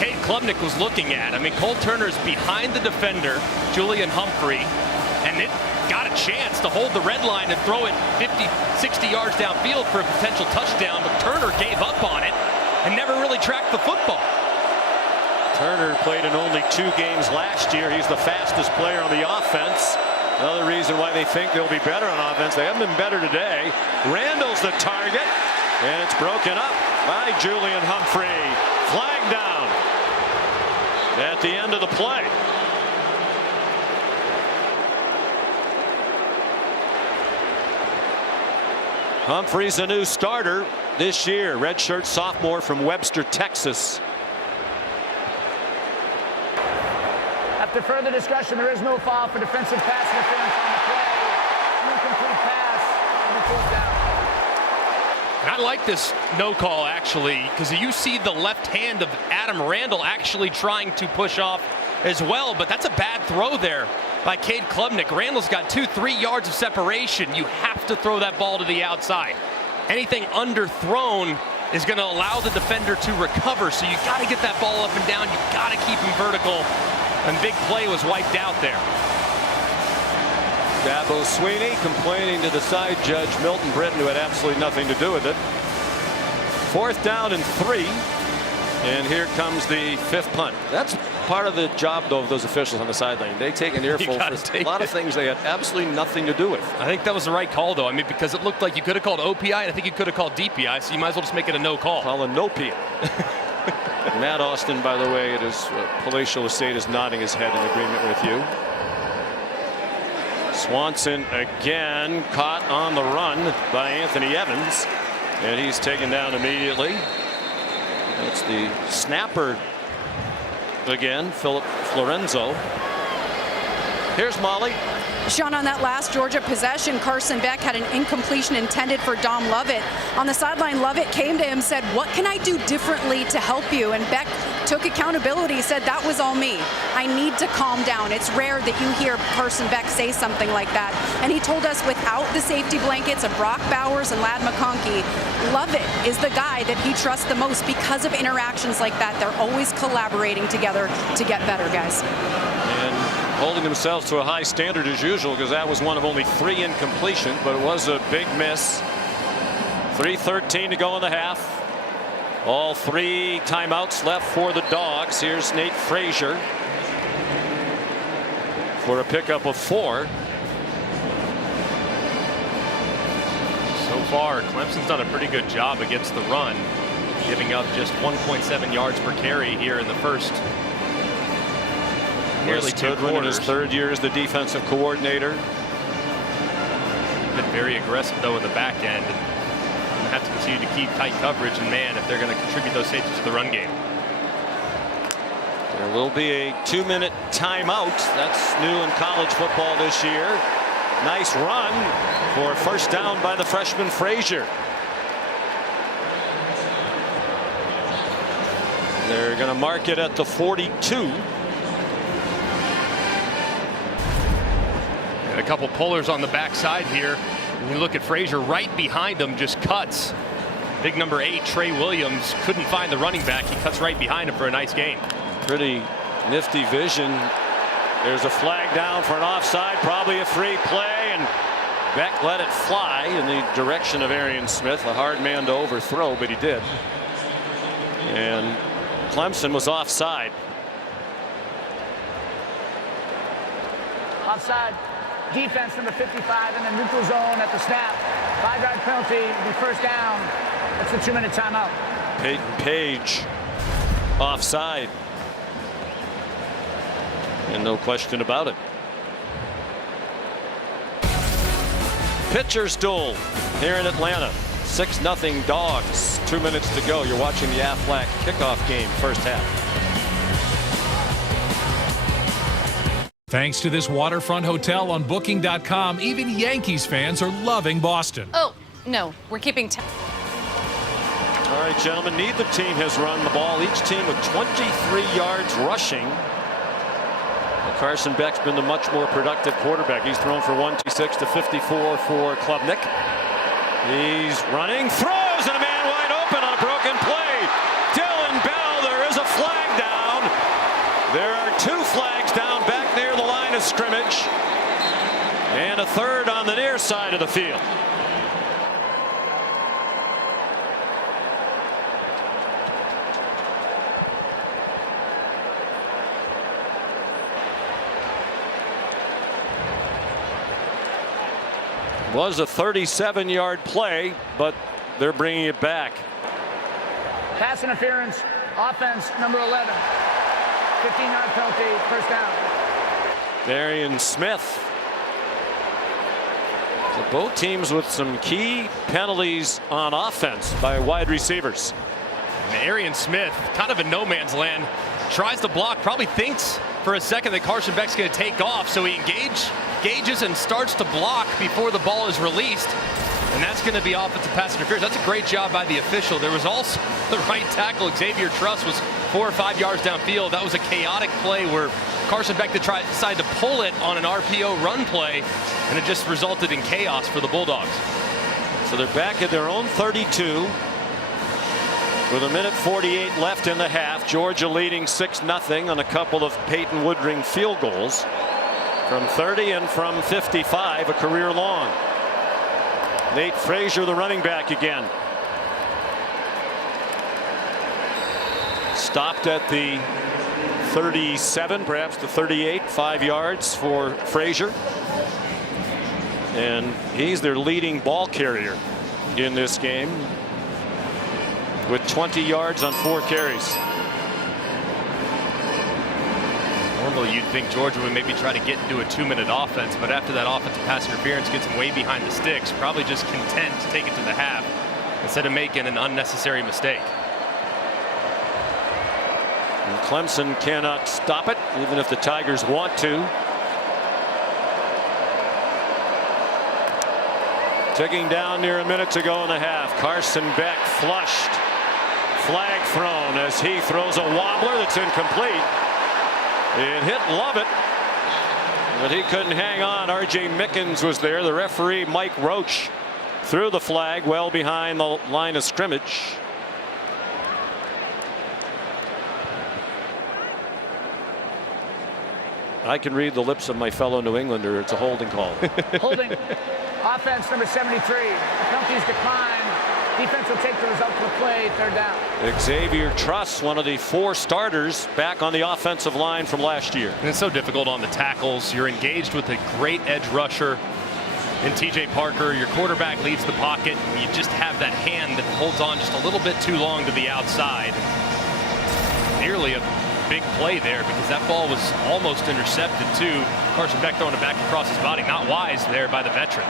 Kate Klubnik was looking at. I mean, Cole Turner's behind the defender, Julian Humphrey, and it got a chance to hold the red line and throw it 50, 60 yards downfield for a potential touchdown, but Turner gave up on it and never really tracked the football. Turner played in only 2 games last year. He's the fastest player on the offense. Another reason why they think they'll be better on offense. They haven't been better today. Randall's the target, and it's broken up by Julian Humphrey. Flag down at the end of the play. Humphrey's a new starter this year. Redshirt sophomore from Webster, Texas. After further discussion, there is no foul for defensive pass interference on the play. An incomplete pass on the fourth down. And I like this no call, actually, because you see the left hand of Adam Randall actually trying to push off as well, but that's a bad throw there by Cade Klubnik. Randall's got 2-3 yards of separation. You have to throw that ball to the outside. Anything underthrown is going to allow the defender to recover, so you got to get that ball up and down. You got to keep him vertical, and big play was wiped out there. Dabo Sweeney complaining to the side judge, Milton Britton, who had absolutely nothing to do with it. 4th down and 3. And here comes the 5th punt. That's part of the job, though, of those officials on the sideline. They take an earful for a lot of things they had absolutely nothing to do with. I think that was the right call, though. I mean, because it looked like you could have called OPI, and I think you could have called DPI, so you might as well just make it a no call. Call a no-pia. Matt Austin, by the way, at his palatial estate, is nodding his head in agreement with you. Swanson again caught on the run by Anthony Evans, and he's taken down immediately. That's the snapper again, Philip Florenzo. Here's Molly. Sean, on that last Georgia possession, Carson Beck had an incompletion intended for Dom Lovett. On the sideline, Lovett came to him, said, "What can I do differently to help you?" And Beck took accountability, said, "That was all me. I need to calm down." It's rare that you hear Carson Beck say something like that. And he told us without the safety blankets of Brock Bowers and Ladd McConkey, Lovett is the guy that he trusts the most because of interactions like that. They're always collaborating together to get better, guys. And holding themselves to a high standard as usual, because that was one of only 3 incompletions, but it was a big miss. 3:13 to go in the half. All 3 timeouts left for the Dogs. Here's Nate Frazier for a pickup of 4. So far, Clemson's done a pretty good job against the run, giving up just 1.7 yards per carry here in the first nearly 2 quarters. In his 3rd year as the defensive coordinator. Been very aggressive, though, in the back end. And have to continue to keep tight coverage, and man, if they're going to contribute those safeties to the run game. There will be a 2-minute timeout. That's new in college football this year. Nice run for a first down by the freshman Frazier. They're going to mark it at the 42. And a couple pullers on the backside here. When you look at Frazier, right behind him, just cuts. Big number 8, Trey Williams, couldn't find the running back. He cuts right behind him for a nice gain. Pretty nifty vision. There's a flag down for an offside, probably a free play, and Beck let it fly in the direction of Arian Smith. A hard man to overthrow, but he did. And Clemson was offside. Offside. Defense number 55 in the neutral zone at the snap. 5-yard penalty, will be first down. That's the 2-minute timeout. Peyton Page offside. And no question about it. Pitcher's duel here in Atlanta. 6-0 Dogs. 2 minutes to go. You're watching the Aflac kickoff game, first half. Thanks to this waterfront hotel on Booking.com, even Yankees fans are loving Boston. Oh, no, we're keeping. All right, gentlemen, neither team has run the ball. Each team with 23 yards rushing. Well, Carson Beck's been the much more productive quarterback. He's thrown for 126 to 54 for Klubnik. He's running, throws, and a man wide open on a broken play. Dylan Bell, there is a flag down. There are 2 flags down back near the line of scrimmage, and a 3rd on the near side of the field. Was a 37-yard play, but they're bringing it back. Pass interference, offense number 11. 15-yard penalty, first down. Arian Smith So both teams with some key penalties on offense by wide receivers. And Arian Smith, kind of in no man's land, tries to block, probably thinks for a second that Carson Beck's going to take off, so he engages and starts to block before the ball is released. And that's going to be offensive pass interference. That's a great job by the official. There was also the right tackle. Xavier Truss was 4 or 5 yards downfield. That was a chaotic play where Carson Beck decided to pull it on an RPO run play, and it just resulted in chaos for the Bulldogs. So they're back at their own 32 with 1:48 left in the half. Georgia leading 6-0 on a couple of Peyton Woodring field goals from 30 and from 55, a career long. Nate Frazier, the running back again. Stopped at the 37, perhaps the 38, 5 yards for Frazier. And he's their leading ball carrier in this game with 20 yards on 4 carries. Normally you'd think Georgia would maybe try to get into a 2-minute offense, but after that offensive pass interference gets him way behind the sticks, probably just content to take it to the half instead of making an unnecessary mistake. And Clemson cannot stop it, even if the Tigers want to. Ticking down near a minute to go in the half. Carson Beck flushed. Flag thrown as he throws a wobbler that's incomplete. It hit Lovett, but he couldn't hang on. R.J. Mickens was there. The referee, Mike Roach, threw the flag well behind the line of scrimmage. I can read the lips of my fellow New Englander. It's a holding call. Holding. Offense number 73. Penalties decline. Defense will take the result of the play. 3rd down. Xavier Truss, one of the 4 starters, back on the offensive line from last year. And it's so difficult on the tackles. You're engaged with a great edge rusher in T.J. Parker. Your quarterback leaves the pocket, and you just have that hand that holds on just a little bit too long to the outside. Nearly a big play there because that ball was almost intercepted too. Carson Beck throwing it back across his body. Not wise there by the veteran.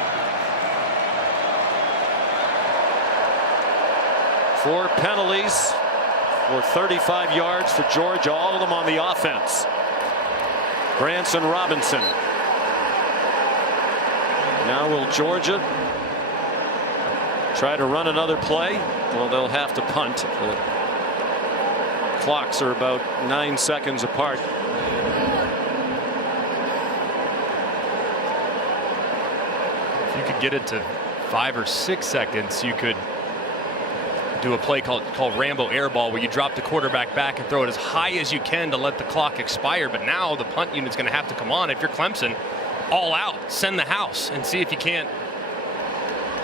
4 penalties for 35 yards for Georgia, all of them on the offense. Branson Robinson. Now will Georgia try to run another play? Well, they'll have to punt. The clocks are about 9 seconds apart. If you could get it to 5 or 6 seconds, you could do a play called Rambo airball, where you drop the quarterback back and throw it as high as you can to let the clock expire. But now the punt unit's going to have to come on. If you're Clemson, all out, send the house and see if you can't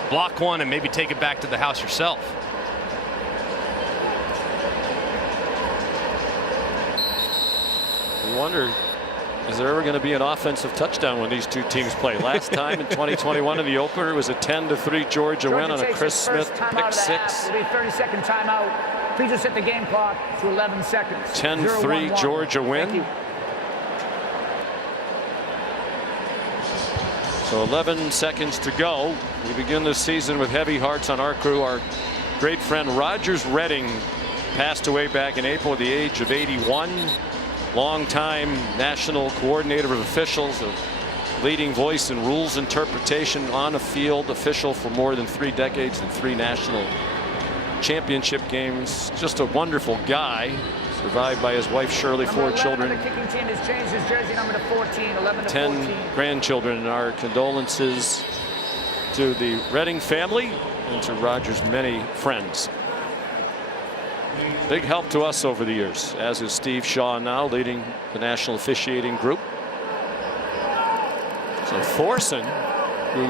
block one and maybe take it back to the house yourself. You wonder, is there ever going to be an offensive touchdown when these two teams play? Last time in 2021 in the opener, it was a 10-3 Georgia win on a Chris Smith pick 6. It'll be 30-second timeout. Please just set the game clock to 11 seconds. 10-3 Georgia win. So 11 seconds to go. We begin this season with heavy hearts on our crew. Our great friend Rogers Redding passed away back in April at the age of 81. Longtime national coordinator of officials, a leading voice in rules interpretation on a field, official for more than 3 decades and 3 national championship games. Just a wonderful guy. Survived by his wife Shirley, 4 children. The kicking team has changed his jersey number to 14, 11 to 10 14. grandchildren, and our condolences to the Redding family and to Rogers' many friends. Big help to us over the years, as is Steve Shaw now leading the national officiating group. So Thorson, who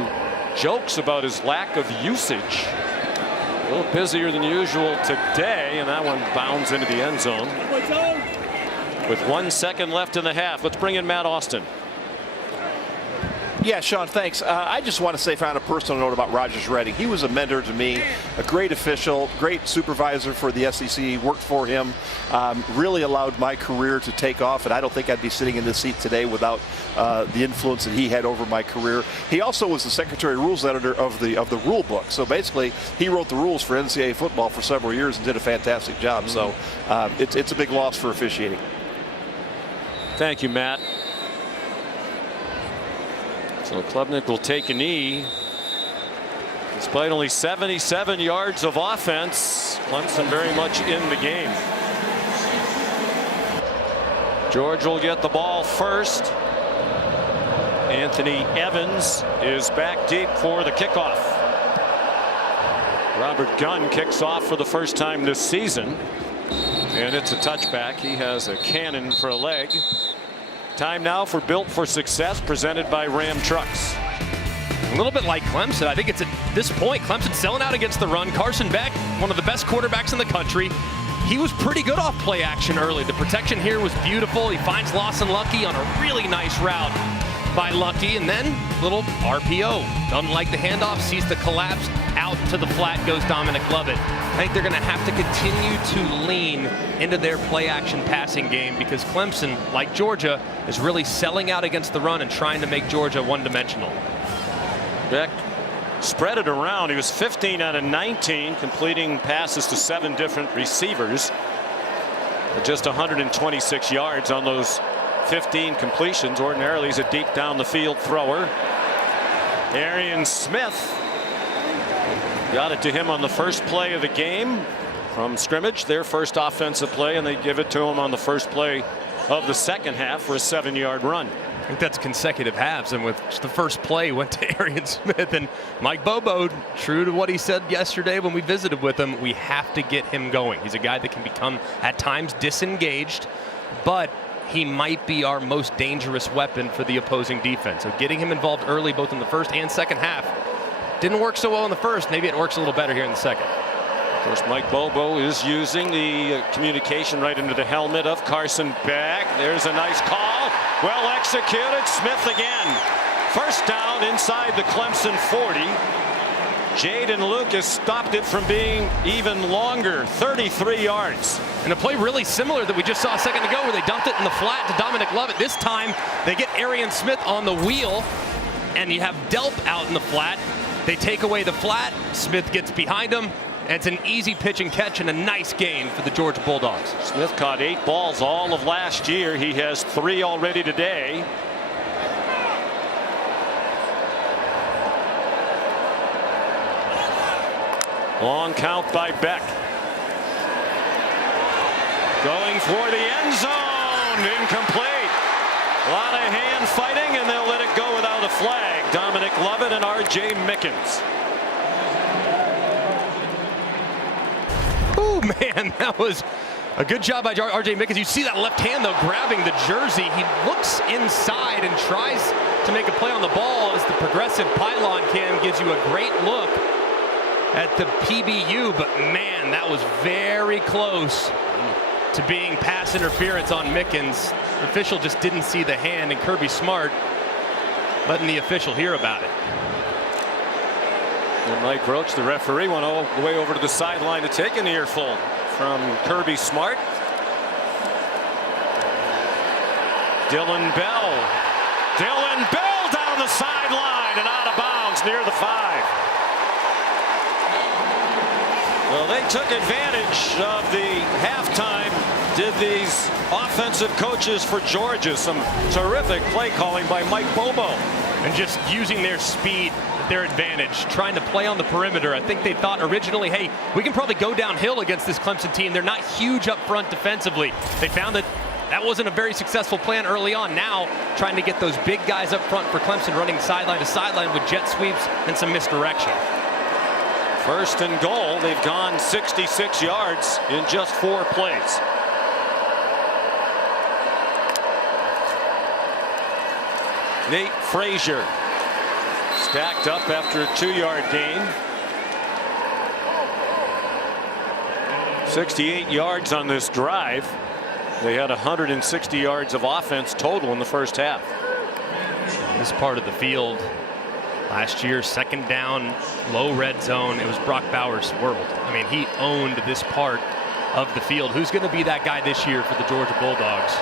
jokes about his lack of usage, a little busier than usual today, and that one bounds into the end zone. With 1 second left in the half, let's bring in Matt Austin. Yeah, Sean, thanks. I just want to say on a personal note about Rogers Redding. He was a mentor to me, a great official, great supervisor for the SEC, worked for him, really allowed my career to take off, and I don't think I'd be sitting in this seat today without the influence that he had over my career. He also was the Secretary of Rules Editor of the rule book. So basically, he wrote the rules for NCAA football for several years and did a fantastic job. So it's a big loss for officiating. Thank you, Matt. So Klubnik will take a knee. Despite only 77 yards of offense, Clemson very much in the game. George will get the ball first. Anthony Evans is back deep for the kickoff. Robert Gunn kicks off for the first time this season. And it's a touchback. He has a cannon for a leg. Time now for Built for Success, presented by Ram Trucks. A little bit like Clemson. I think it's at this point, Clemson selling out against the run. Carson Beck, one of the best quarterbacks in the country. He was pretty good off play action early. The protection here was beautiful. He finds Lawson Lucky on a really nice route by Lucky, and then little RPO. Doesn't like the handoff, sees the collapse, out to the flat goes Dominic Lovett. I think they're going to have to continue to lean into their play action passing game because Clemson, like Georgia, is really selling out against the run and trying to make Georgia one-dimensional. Beck spread it around. He was 15 out of 19, completing passes to 7 different receivers. Just 126 yards on those 15 completions. Ordinarily, he's a deep down the field thrower. Arian Smith got it to him on the first play of the game from scrimmage, their first offensive play, and they give it to him on the first play of the second half for a 7-yard run. I think that's consecutive halves, and with the first play went to Arian Smith. And Mike Bobo, true to what he said yesterday when we visited with him, we have to get him going. He's a guy that can become at times disengaged, but he might be our most dangerous weapon for the opposing defense. So getting him involved early, both in the first and second half, didn't work so well in the first. Maybe it works a little better here in the second. Of course, Mike Bobo is using the communication right into the helmet of Carson Beck. There's a nice call. Well executed. Smith again. First down inside the Clemson 40. Jaden Lucas stopped it from being even longer. 33 yards. And a play really similar that we just saw a second ago where they dumped it in the flat to Dominic Lovett. This time they get Arian Smith on the wheel, and you have Delp out in the flat. They take away the flat. Smith gets behind him. And it's an easy pitch and catch and a nice gain for the Georgia Bulldogs. Smith caught 8 balls all of last year. He has 3 already today. Long count by Beck. Going for the end zone. Incomplete. A lot of hand fighting, and they'll let it go without a flag. Dominic Lovett and R.J. Mickens. Oh, man, that was a good job by R.J. Mickens. You see that left hand, though, grabbing the jersey. He looks inside and tries to make a play on the ball as the progressive pylon cam gives you a great look at the PBU. But, man, that was very close to being pass interference on Mickens. The official just didn't see the hand, and Kirby Smart letting the official hear about it. And Mike Roach, the referee, went all the way over to the sideline to take an earful from Kirby Smart. Dylan Bell down the sideline and out of bounds near the 5. Well, they took advantage of the halftime, did these offensive coaches for Georgia. Some terrific play calling by Mike Bobo. And just using their speed, their advantage, trying to play on the perimeter. I think they thought originally, hey, we can probably go downhill against this Clemson team. They're not huge up front defensively. They found that that wasn't a very successful plan early on. Now trying to get those big guys up front for Clemson, running sideline to sideline with jet sweeps and some misdirection. First and goal. They've gone 66 yards in just 4 plays. Nate Frazier stacked up after a 2-yard gain. 68 yards on this drive. They had 160 yards of offense total in the first half. this part of the field. Last year, second down, low red zone. It was Brock Bowers' world. I mean, he owned this part of the field. Who's going to be that guy this year for the Georgia Bulldogs?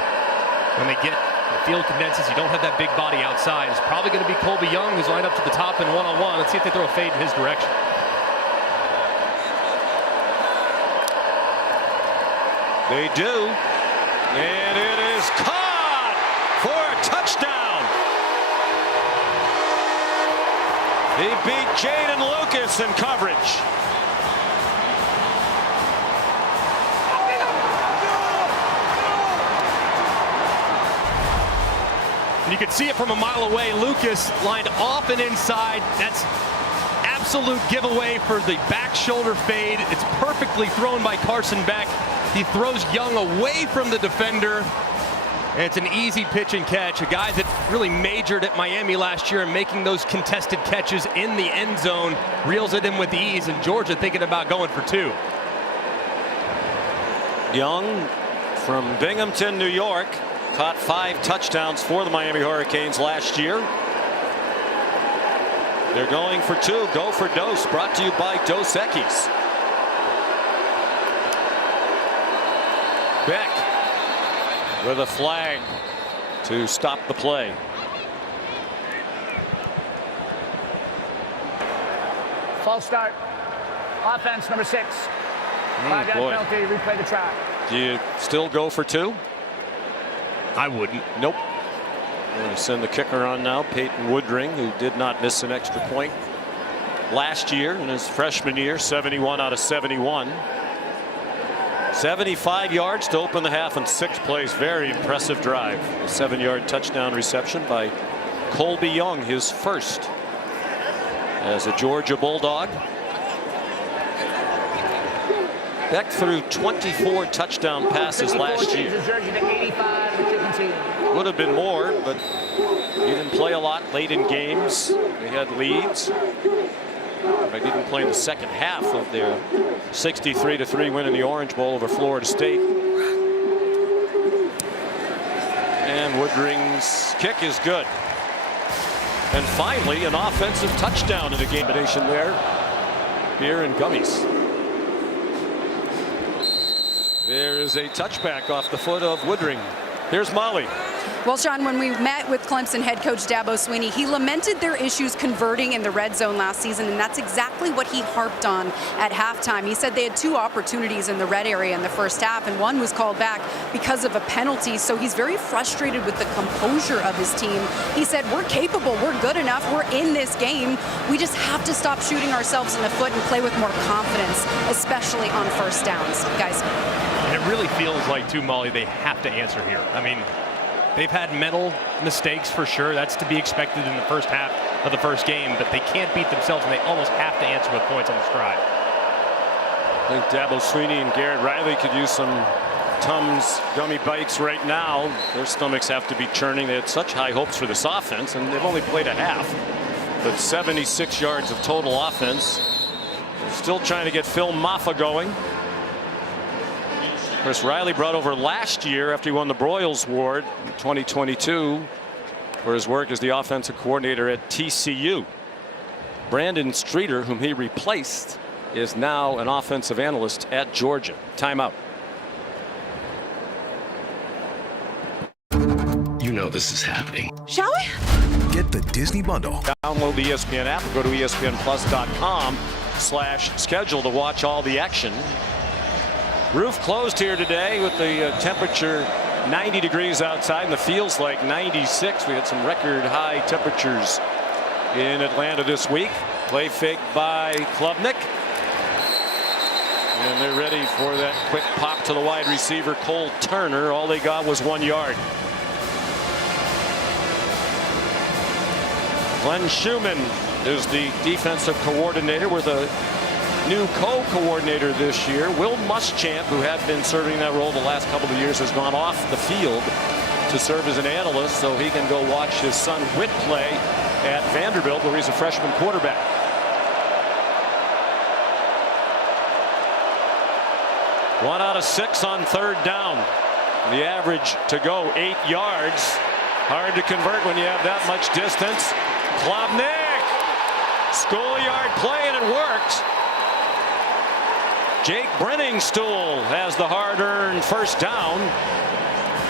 When they get the field condenses, you don't have that big body outside. It's probably going to be Colby Young, who's lined up to the top in one-on-one. Let's see if they throw a fade in his direction. They do, and it is caught for a touchdown. He beat Jaden Lucas in coverage. And you could see it from a mile away. Lucas lined off and inside. That's absolute giveaway for the back shoulder fade. It's perfectly thrown by Carson Beck. He throws Young away from the defender. And it's an easy pitch and catch. A guy that really majored at Miami last year and making those contested catches in the end zone, reels it in with ease, and Georgia thinking about going for two. Young from Binghamton, New York, caught 5 touchdowns for the Miami Hurricanes last year. They're going for 2. Go for Dose, brought to you by Dos Equis. Beck with a flag to stop the play. False start. Offense, number 6. 5-yard penalty, replay the try. Do you still go for 2? I wouldn't. Nope. We're going to send the kicker on now, Peyton Woodring, who did not miss an extra point last year in his freshman year, 71 out of 71. 75 yards to open the half in 6 plays. Very impressive drive. A 7-yard touchdown reception by Colby Young, his first as a Georgia Bulldog. Beck threw 24 touchdown passes last year. Would have been more, but he didn't play a lot late in games. They had leads. They didn't play in the second half of their 63-3 win in the Orange Bowl over Florida State. And Woodring's kick is good. And finally, an offensive touchdown in the game. Combination there. Here in Gummies. There is a touchback off the foot of Woodring. Here's Molly. Well, Sean, when we met with Clemson head coach Dabo Swinney, he lamented their issues converting in the red zone last season, and that's exactly what he harped on at halftime. He said they had 2 opportunities in the red area in the first half, and one was called back because of a penalty, so he's very frustrated with the composure of his team. He said, we're capable, we're good enough, we're in this game. We just have to stop shooting ourselves in the foot and play with more confidence, especially on first downs. Guys. And it really feels like, too, Molly, they have to answer here. I mean, they've had mental mistakes for sure. That's to be expected in the first half of the first game, but they can't beat themselves, and they almost have to answer with points on the stride. I think Dabo Swinney and Garrett Riley could use some Tums gummy bites right now. Their stomachs have to be churning. They had such high hopes for this offense, and they've only played a half. But 76 yards of total offense. They're still trying to get Phil Maffa going. Chris Riley brought over last year after he won the Broyles Award in 2022 for his work as the offensive coordinator at TCU. Brandon Streeter, whom he replaced, is now an offensive analyst at Georgia. Timeout. You know this is happening. Shall we? Get the Disney Bundle. Download the ESPN app and go to ESPNplus.com/schedule to watch all the action. Roof closed here today with the temperature 90 degrees outside, and the feels like 96. We had some record high temperatures in Atlanta this week. Play fake by Klubnik. And they're ready for that quick pop to the wide receiver, Cole Turner. All they got was 1 yard. Glenn Schumann is the defensive coordinator with a new co-coordinator this year. Will Muschamp, who had been serving that role the last couple of years, has gone off the field to serve as an analyst so he can go watch his son Whit play at Vanderbilt, where he's a freshman quarterback. One out of 6 on third down. The average to go 8 yards. Hard to convert when you have that much distance. Klubnik, schoolyard play, and it worked. Jake Brenningstool has the hard-earned first down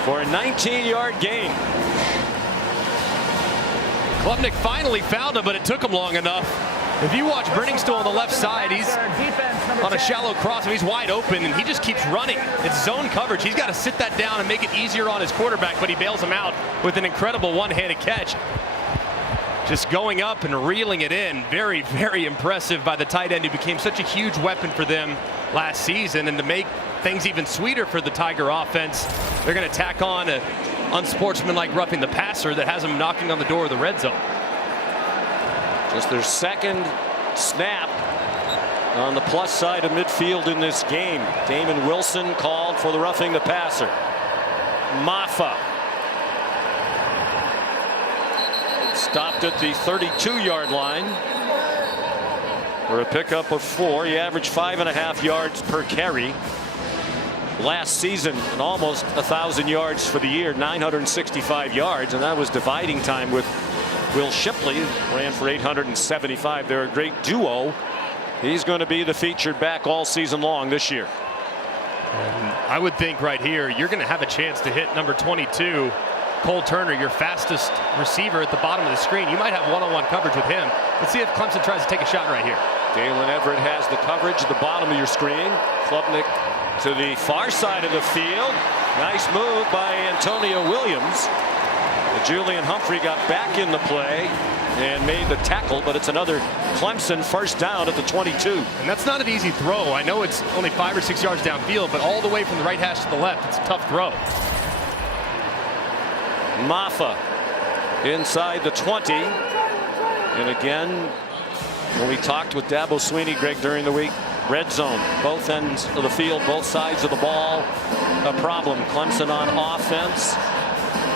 for a 19-yard gain. Klubnik finally found him, but it took him long enough. If you watch Brenningstool on the left side, he's on a shallow cross and he's wide open and he just keeps running. It's zone coverage. He's got to sit that down and make it easier on his quarterback, but he bails him out with an incredible one-handed catch. Just going up and reeling it in. Very, very impressive by the tight end who became such a huge weapon for them last season. And to make things even sweeter for the Tiger offense, they're going to tack on a unsportsmanlike roughing the passer that has them knocking on the door of the red zone. Just their second snap on the plus side of midfield in this game. Damon Wilson called for the roughing the passer. Maffa stopped at the 32-yard line for a pickup of 4. He averaged 5.5 yards per carry last season and almost 1,000 yards for the year, 965 yards, and that was dividing time with Will Shipley, ran for 875. They're a great duo. He's going to be the featured back all season long this year. And I would think right here you're going to have a chance to hit number 22, Cole Turner, your fastest receiver at the bottom of the screen. You might have one-on-one coverage with him. Let's see if Clemson tries to take a shot right here. Dalen Everett has the coverage at the bottom of your screen. Klubnik to the far side of the field. Nice move by Antonio Williams. Julian Humphrey got back in the play and made the tackle, but it's another Clemson first down at the 22. And that's not an easy throw. I know it's only 5 or 6 yards downfield, but all the way from the right hash to the left, it's a tough throw. Maffa inside the 20. And again, when we talked with Dabo Sweeney, Greg, during the week, red zone, both ends of the field, both sides of the ball, a problem. Clemson on offense.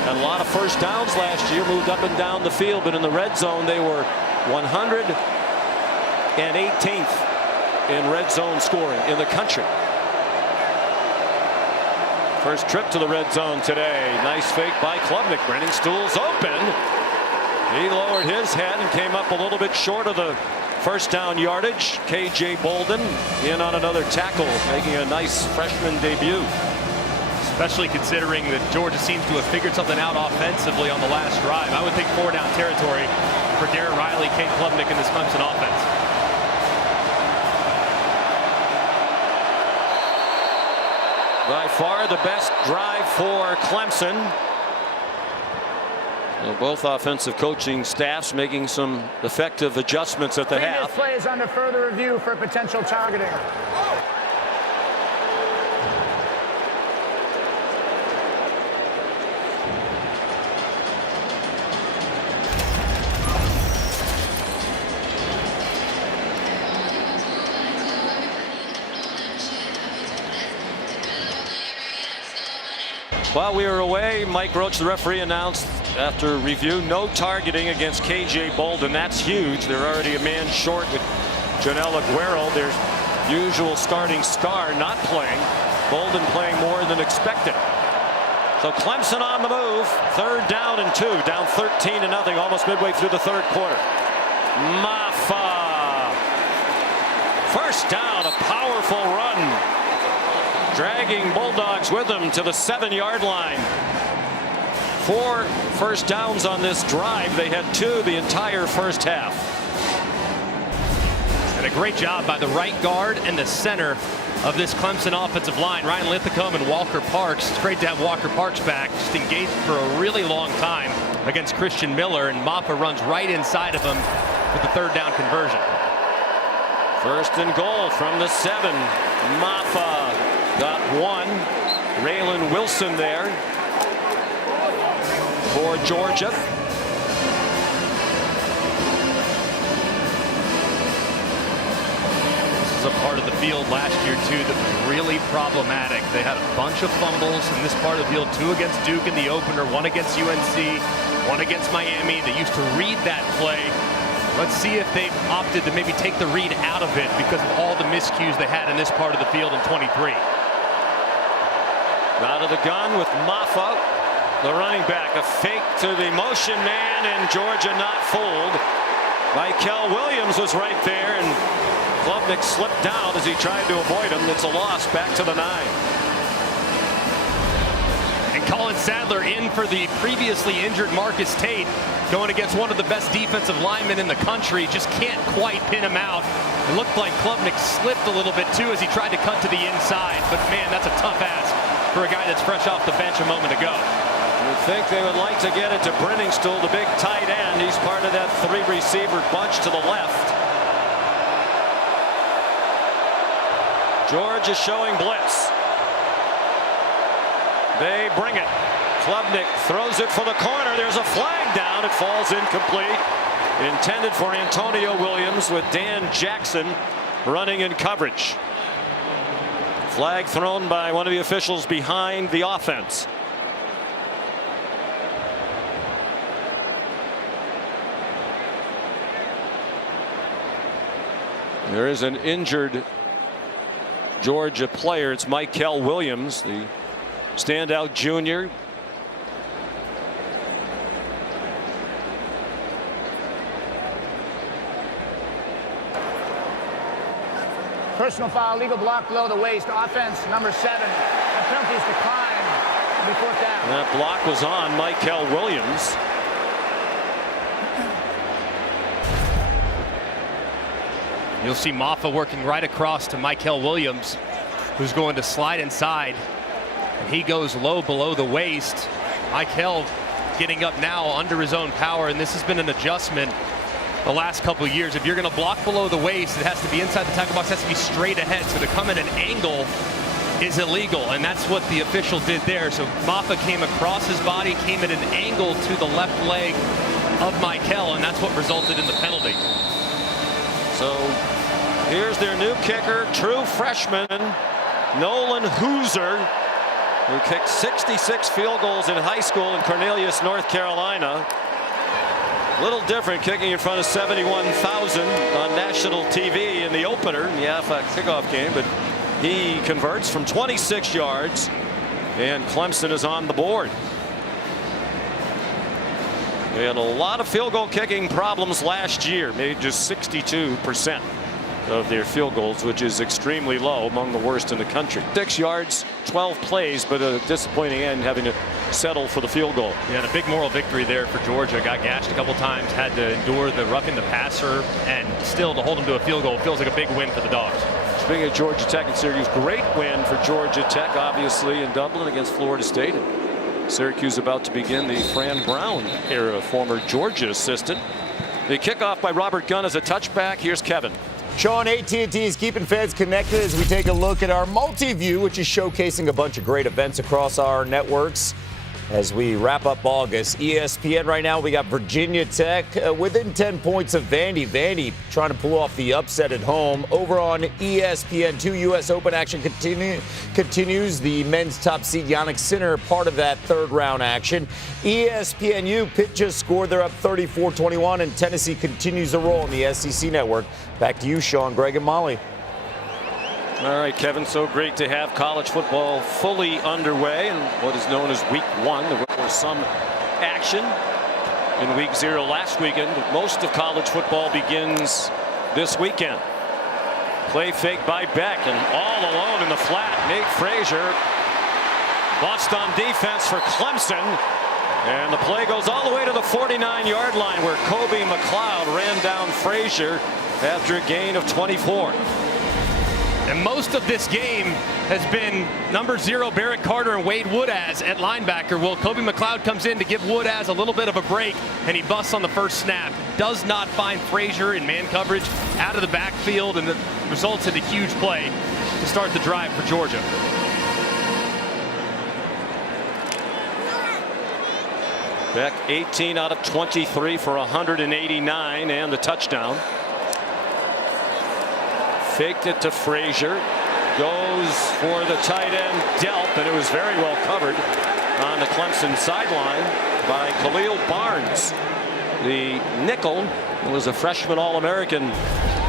And a lot of first downs last year, moved up and down the field, but in the red zone they were 118th in red zone scoring in the country. First trip to the red zone today. Nice fake by Klubnik. Brenningstool's open. He lowered his head and came up a little bit short of the first down yardage. KJ Bolden in on another tackle, making a nice freshman debut. Especially considering that Georgia seems to have figured something out offensively on the last drive. I would think 4 down territory for Garrett Riley, Cade Klubnik, and this Clemson offense. By far the best drive for Clemson. Well, both offensive coaching staffs making some effective adjustments at the half. Previous play is under further review for potential targeting. While we were away, Mike Roach, the referee, announced after review no targeting against KJ Bolden. That's huge. They're already a man short with Janelle Aguero, their usual starting star, not playing. Bolden playing more than expected. So Clemson on the move. 3rd down and 2. Down 13-0, almost midway through the 3rd quarter. Maffa. First down, a powerful run. Dragging Bulldogs with them to the 7-yard line. 4 first downs on this drive. They had 2 the entire first half. And a great job by the right guard and the center of this Clemson offensive line, Ryan Linthicum and Walker Parks. It's great to have Walker Parks back. Just engaged for a really long time against Christian Miller, and Maffa runs right inside of him with the 3rd down conversion. 1st and goal from the 7. Maffa got 1. Raylan Wilson there for Georgia. This is a part of the field last year too that was really problematic. They had a bunch of fumbles in this part of the field, 2 against Duke in the opener, 1 against UNC, 1 against Miami. They used to read that play. Let's see if they've opted to maybe take the read out of it because of all the miscues they had in this part of the field in 23. Out of the gun with Maffa. The running back, a fake to the motion man, and Georgia not fooled. Michael Williams was right there, and Klubnik slipped down as he tried to avoid him. It's a loss back to the 9. And Colin Sadler in for the previously injured Marcus Tate, going against one of the best defensive linemen in the country. Just can't quite pin him out. It looked like Klubnik slipped a little bit too as he tried to cut to the inside. But man, that's a tough ask for a guy that's fresh off the bench a moment ago. You think they would like to get it to Brenningstool, the big tight end. He's part of that 3-receiver bunch to the left. George is showing blitz. They bring it. Klubnik throws it for the corner. There's a flag down. It falls incomplete. Intended for Antonio Williams with Dan Jackson running in coverage. Flag thrown by one of the officials behind the offense. There is an injured Georgia player. It's Michael Williams, the standout junior. Personal foul, legal block below the waist. Offense, number 7. And penalties decline. It'll be 4th down. That block was on Michael Williams. You'll see Maffa working right across to Michael Williams, who's going to slide inside. And he goes low below the waist. Michael getting up now under his own power, and this has been an adjustment the last couple of years. If you're going to block below the waist, it has to be inside the tackle box, it has to be straight ahead. So to come at an angle is illegal, and that's what the official did there. So Maffa came across his body, came at an angle to the left leg of Michael, and that's what resulted in the penalty. So here's their new kicker, true freshman Nolan Hooser, who kicked 66 field goals in high school in Cornelius, North Carolina. A little different kicking in front of 71,000 on national TV in the opener in the AFA kickoff game, but he converts from 26 yards, and Clemson is on the board. They had a lot of field goal kicking problems last year, made just 62% of their field goals, which is extremely low, among the worst in the country. 6 yards, 12 plays, but a disappointing end, having to settle for the field goal. Yeah, and a big moral victory there for Georgia. Got gashed a couple times, had to endure the roughing the passer, and still to hold him to a field goal feels like a big win for the Dogs. Speaking of Georgia Tech and Syracuse, great win for Georgia Tech, obviously, in Dublin against Florida State. And Syracuse about to begin the Fran Brown era, former Georgia assistant. The kickoff by Robert Gunn is a touchback. Here's Kevin. Sean, AT&T is keeping fans connected as we take a look at our multi-view, which is showcasing a bunch of great events across our networks. As we wrap up August, ESPN right now, we got Virginia Tech within 10 points of Vandy. Vandy trying to pull off the upset at home. Over on ESPN2, U.S. Open action continues. The men's top seed Yannick Sinner part of that third round action. ESPNU, Pitt just scored. They're up 34-21, and Tennessee continues to roll on the SEC network. Back to you, Sean, Greg, and Molly. All right, Kevin, so great to have college football fully underway in what is known as week 1. There was some action in week 0 last weekend, but most of college football begins this weekend. Play fake by Beck, and all alone in the flat, Nate Frazier bust on defense for Clemson, and the play goes all the way to the 49-yard line where Kobe McLeod ran down Frazier after a gain of 24. And most of this game has been number 0 Barrett Carter and Wade Woodaz at linebacker. Well, Kobe McLeod comes in to give Woodaz a little bit of a break, and he busts on the first snap. Does not find Frazier in man coverage out of the backfield, and it results in a huge play to start the drive for Georgia. Beck 18 out of 23 for 189 and the touchdown. Faked it to Frazier, goes for the tight end Delp, and it was very well covered on the Clemson sideline by Khalil Barnes. The nickel was a freshman All-American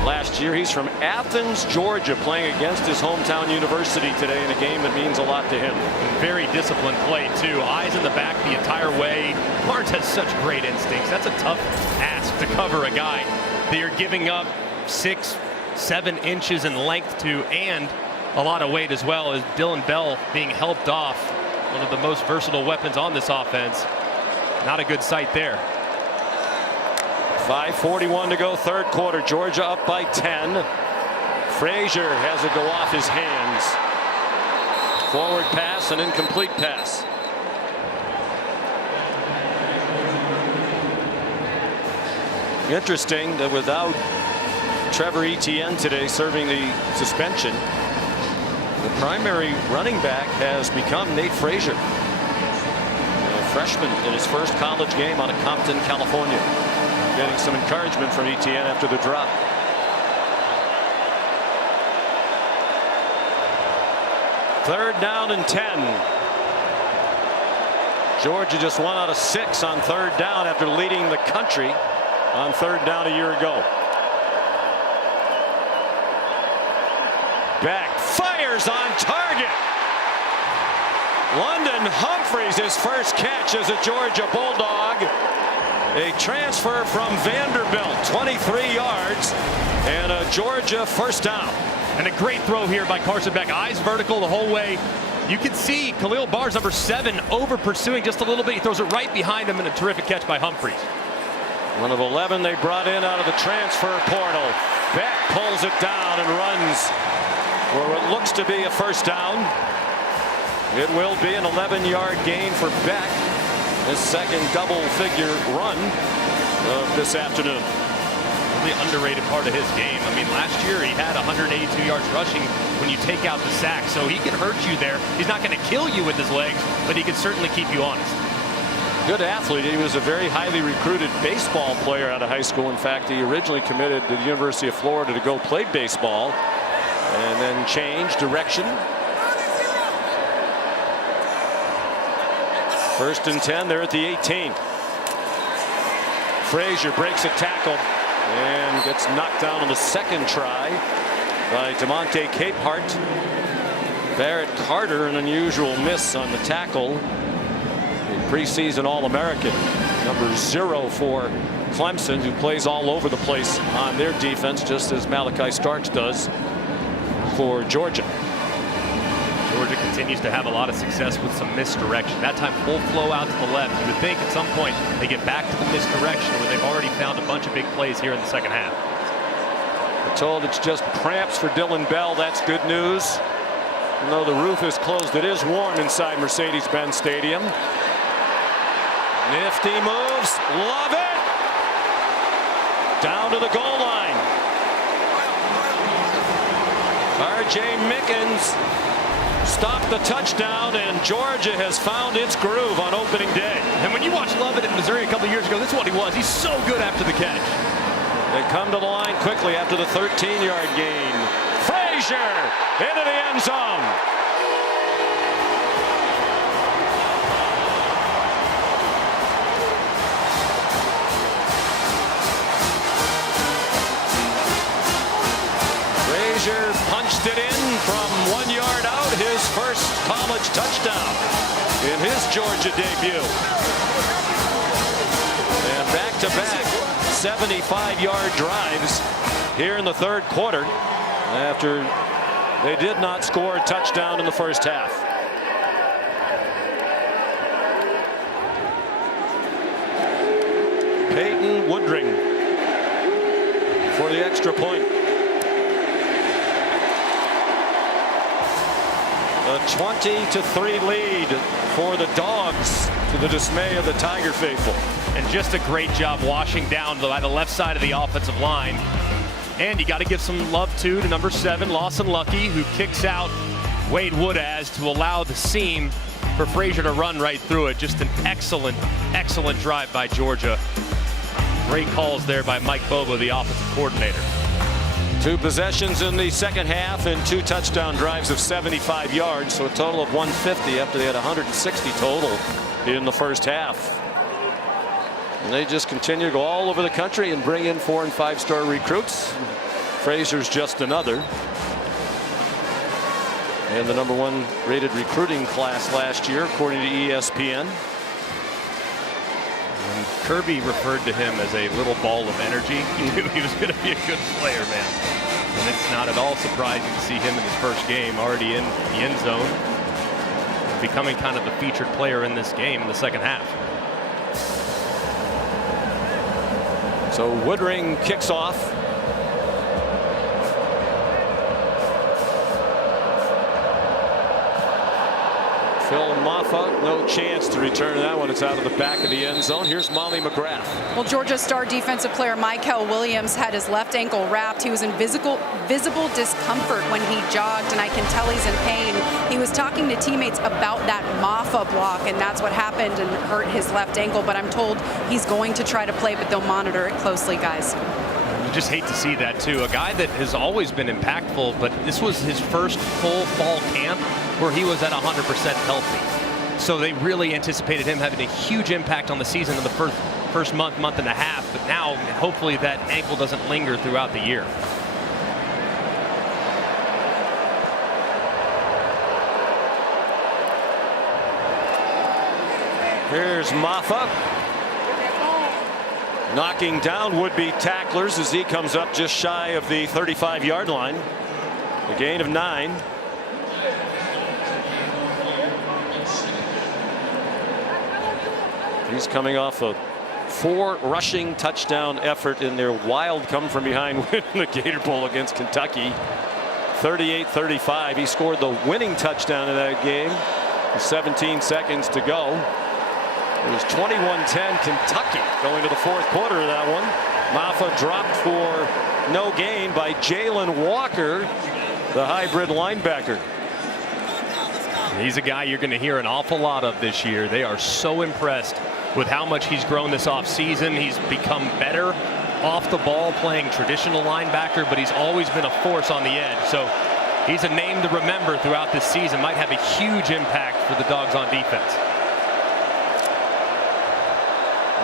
last year. He's from Athens, Georgia, playing against his hometown university today in a game that means a lot to him. Very disciplined play, too. Eyes in the back the entire way. Barnes has such great instincts. That's a tough ask to cover a guy that you're giving up 6-7 inches in length to, and a lot of weight as well, as Dylan Bell being helped off. One of the most versatile weapons on this offense. Not a good sight there. 5:41 to go, third quarter. Georgia up by 10. Frazier has it go off his hands. Forward pass, an incomplete pass. Interesting that without Trevor Etienne today serving the suspension, the primary running back has become Nate Frazier, a freshman in his first college game out of Compton, California. Getting some encouragement from Etienne after the drop. Third down and 10. Georgia just 1 out of 6 on third down after leading the country on third down a year ago. Beck fires on target. London Humphreys, his first catch as a Georgia Bulldog. A transfer from Vanderbilt, 23 yards, and a Georgia first down. And a great throw here by Carson Beck. Eyes vertical the whole way. You can see Khalil Barnes, number 7, over pursuing just a little bit. He throws it right behind him, and a terrific catch by Humphreys. One of 11 they brought in out of the transfer portal. Beck pulls it down and runs for what looks to be a first down. It will be an 11-yard gain for Beck. His second double-figure run of this afternoon. The underrated part of his game. I mean, last year he had 182 yards rushing when you take out the sack, so he can hurt you there. He's not going to kill you with his legs, but he can certainly keep you honest. Good athlete. He was a very highly recruited baseball player out of high school. In fact, he originally committed to the University of Florida to go play baseball and then changed direction. First and 10, they're at the 18. Frazier breaks a tackle and gets knocked down on the second try by DeMonte Capehart. Barrett Carter, an unusual miss on the tackle. A preseason All-American, number 0 for Clemson, who plays all over the place on their defense, just as Malachi Starks does for Georgia. Georgia continues to have a lot of success with some misdirection. That time full flow out to the left. You would think at some point they get back to the misdirection where they've already found a bunch of big plays here in the second half. We're told it's just cramps for Dylan Bell. That's good news. Even though the roof is closed, it is warm inside Mercedes-Benz Stadium. Nifty moves. Love it. Down to the goal line. R.J. Mickens stopped the touchdown, and Georgia has found its groove on opening day. And when you watch Lovett in Missouri a couple years ago, this is what he was. He's so good after the catch. They come to the line quickly after the 13-yard gain. Frazier into the end zone. Frazier punched it in from 1 yard out, his first college touchdown in his Georgia debut. And back-to-back 75-yard drives here in the third quarter after they did not score a touchdown in the first half. Peyton Woodring for the extra point. A 20-3 lead for the Dogs, to the dismay of the Tiger faithful. And just a great job washing down by the left side of the offensive line. And you got to give some love to number 7, Lawson Lucky, who kicks out Wade Woodaz to allow the seam for Frazier to run right through it. Just an excellent, excellent drive by Georgia. Great calls there by Mike Bobo, the offensive coordinator. 2 possessions in the second half and 2 touchdown drives of 75 yards, so a total of 150 after they had 160 total in the first half. And they just continue to go all over the country and bring in 4- and 5-star recruits. Fraser's just another. And the #1 rated recruiting class last year, according to ESPN. And Kirby referred to him as a little ball of energy. He knew he was going to be a good player, man. And it's not at all surprising to see him in his first game already in the end zone, becoming kind of the featured player in this game in the second half. So Woodring kicks off. Phil Maffa, no chance to return that one. It's out of the back of the end zone. Here's Molly McGrath. Well, Georgia star defensive player Michael Williams had his left ankle wrapped. He was in visible discomfort when he jogged, and I can tell he's in pain. He was talking to teammates about that Maffa block, and that's what happened and hurt his left ankle. But I'm told he's going to try to play, but they'll monitor it closely, guys. You just hate to see that, too. A guy that has always been impactful, but this was his first full fall camp where he was at 100% healthy. So they really anticipated him having a huge impact on the season in the first month and a half. But now, hopefully, that ankle doesn't linger throughout the year. Here's Maffa. Knocking down would-be tacklers as he comes up just shy of the 35-yard line. A gain of 9. He's coming off a 4 rushing touchdown effort in their wild come-from-behind win in the Gator Bowl against Kentucky. 38-35. He scored the winning touchdown in that game with 17 seconds to go. It was 21-10 Kentucky going to the fourth quarter of that one. Maffa dropped for no gain by Jalen Walker, the hybrid linebacker. He's a guy you're going to hear an awful lot of this year. They are so impressed with how much he's grown this offseason. He's become better off the ball playing traditional linebacker, but he's always been a force on the edge. So he's a name to remember throughout this season. Might have a huge impact for the Dogs on defense.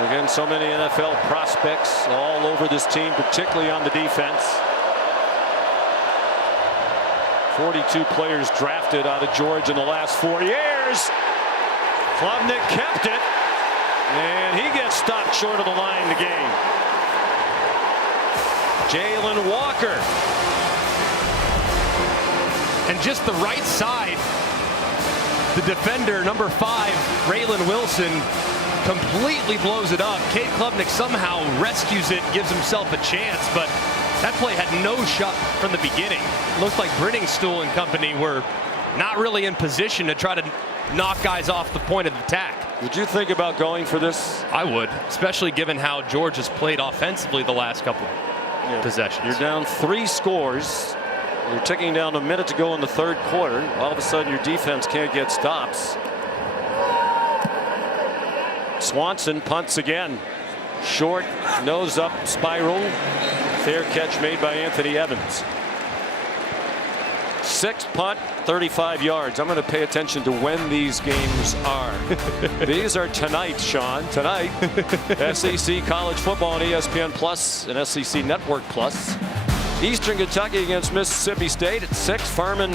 Again, so many NFL prospects all over this team, particularly on the defense. 42 players drafted out of Georgia in the last 4 years. Klubnik kept it, and he gets stopped short of the line in the game. Jalen Walker. And just the right side, the defender, number 5, Raylan Wilson, completely blows it up. Cade Klubnik somehow rescues it, gives himself a chance, but that play had no shot from the beginning. Looked like Brittingstool and company were not really in position to try to knock guys off the point of attack. Would you think about going for this? I would, especially given how George has played offensively the last couple possessions. You're down 3 scores. You're ticking down a minute to go in the third quarter. All of a sudden, your defense can't get stops. Swanson punts again. Short, nose up, spiral. Fair catch made by Anthony Evans. 6th punt, 35 yards. I'm going to pay attention to when these games are. These are tonight, Sean. Tonight, SEC college football on ESPN Plus and SEC Network Plus. Eastern Kentucky against Mississippi State at 6. Furman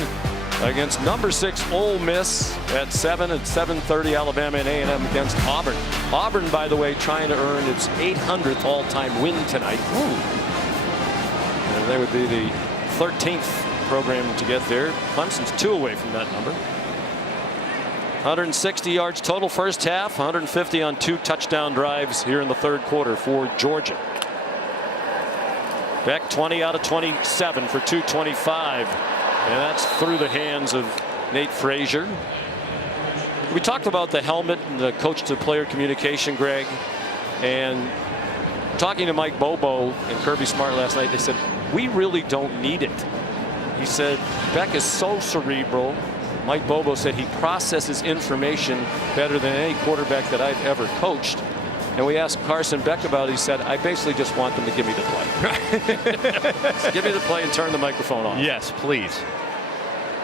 against number 6 Ole Miss at 7. At 7:30, Alabama and A&M against Auburn. Auburn, by the way, trying to earn its 800th all-time win tonight. And they would be the 13th program to get there. Clemson's 2 away from that number. 160 yards total first half, 150 on 2 touchdown drives here in the third quarter for Georgia. Beck 20 out of 27 for 225. And that's through the hands of Nate Frazier. We talked about the helmet and the coach-to-player communication, Greg. And talking to Mike Bobo and Kirby Smart last night, they said, we really don't need it. He said, Beck is so cerebral. Mike Bobo said he processes information better than any quarterback that I've ever coached. And we asked Carson Beck about it. He said, I basically just want them to give me the play. Give me the play and turn the microphone off. Yes, please.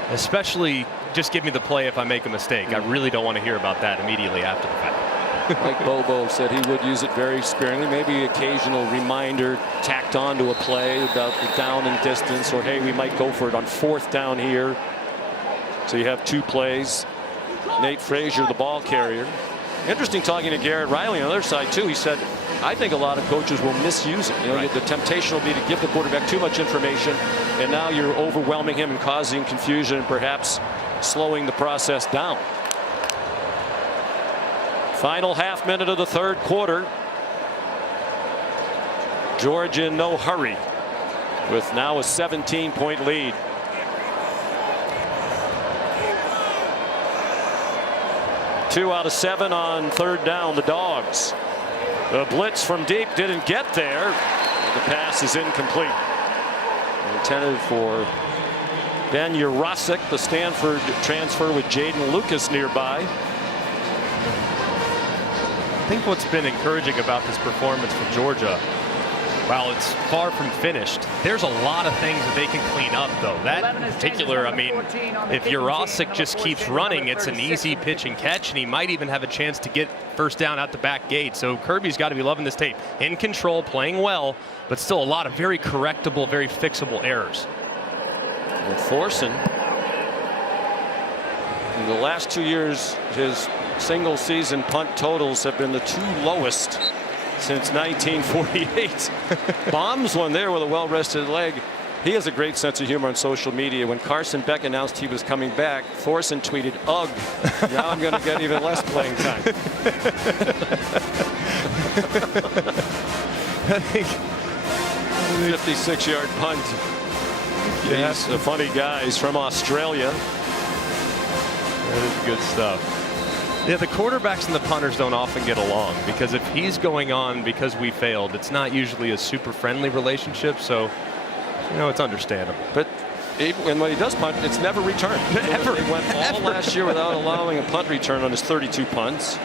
Especially just give me the play if I make a mistake. I really don't want to hear about that immediately after the fact. Mike Bobo said he would use it very sparingly, maybe occasional reminder tacked on to a play about the down and distance, or hey, we might go for it on 4th down here. So you have 2 plays. Nate Frazier, the ball carrier. Interesting talking to Garrett Riley on the other side too. He said, I think a lot of coaches will misuse it. You know, the temptation will be to give the quarterback too much information, and now you're overwhelming him and causing confusion and perhaps slowing the process down. Final half minute of the 3rd quarter. Georgia in no hurry with now a 17-point lead. Two out of 7 on 3rd down, the Dogs. The blitz from deep didn't get there. The pass is incomplete. Intended for Ben Urosic, the Stanford transfer with Jaden Lucas nearby. I think what's been encouraging about this performance for Georgia, while it's far from finished, there's a lot of things that they can clean up, though. That in particular, I mean, if Urosic just keeps running, it's an easy pitch and catch, and he might even have a chance to get 1st down out the back gate. So Kirby's got to be loving this tape. In control, playing well, but still a lot of very correctable, very fixable errors. And Thorson, in the last 2 years, his single season punt totals have been the 2 lowest since 1948. Bombs one there with a well-rested leg. He has a great sense of humor on social media. When Carson Beck announced he was coming back, Thorson tweeted, "Ugh, now I'm going to get even less playing time." I think 56-yard punt. Yeah. He's a funny guy. He's from Australia. That is good stuff. Yeah, the quarterbacks and the punters don't often get along, because if he's going on because we failed, it's not usually a super friendly relationship. So, you know, it's understandable. But when he does punt, it's never returned. Ever. He went all last year without allowing a punt return on his 32 punts.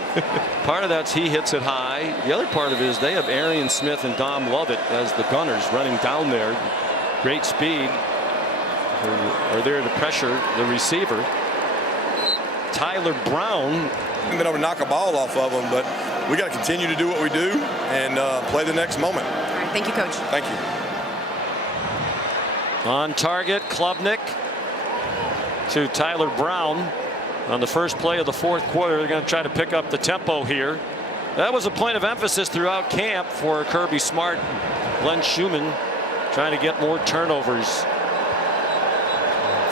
Part of that's he hits it high. The other part of it is they have Arian Smith and Dom Lovett as the gunners running down there. Great speed. Are there to pressure the receiver. Tyler Brown. We've been able to knock a ball off of them, but we got to continue to do what we do and play the next moment. All right, thank you, Coach. Thank you. On target, Klubnik to Tyler Brown on the first play of the 4th quarter. They're going to try to pick up the tempo here. That was a point of emphasis throughout camp for Kirby Smart, Glenn Schumann, trying to get more turnovers.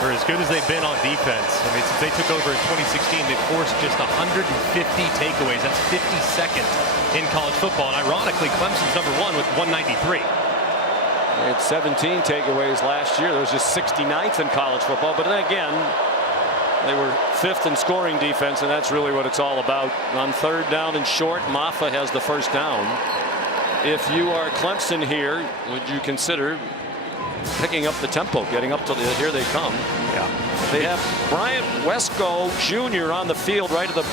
For as good as they've been on defense, I mean, since they took over in 2016, they've forced just 150 takeaways. That's 52nd in college football. And ironically, Clemson's #1 with 193. They had 17 takeaways last year. That was just 69th in college football. But then again, they were 5th in scoring defense, and that's really what it's all about. On 3rd down and short, Maffa has the 1st down. If you are Clemson here, would you consider picking up the tempo, getting up to the, here they come. Yeah. They have Bryant Wesco Jr. on the field right at the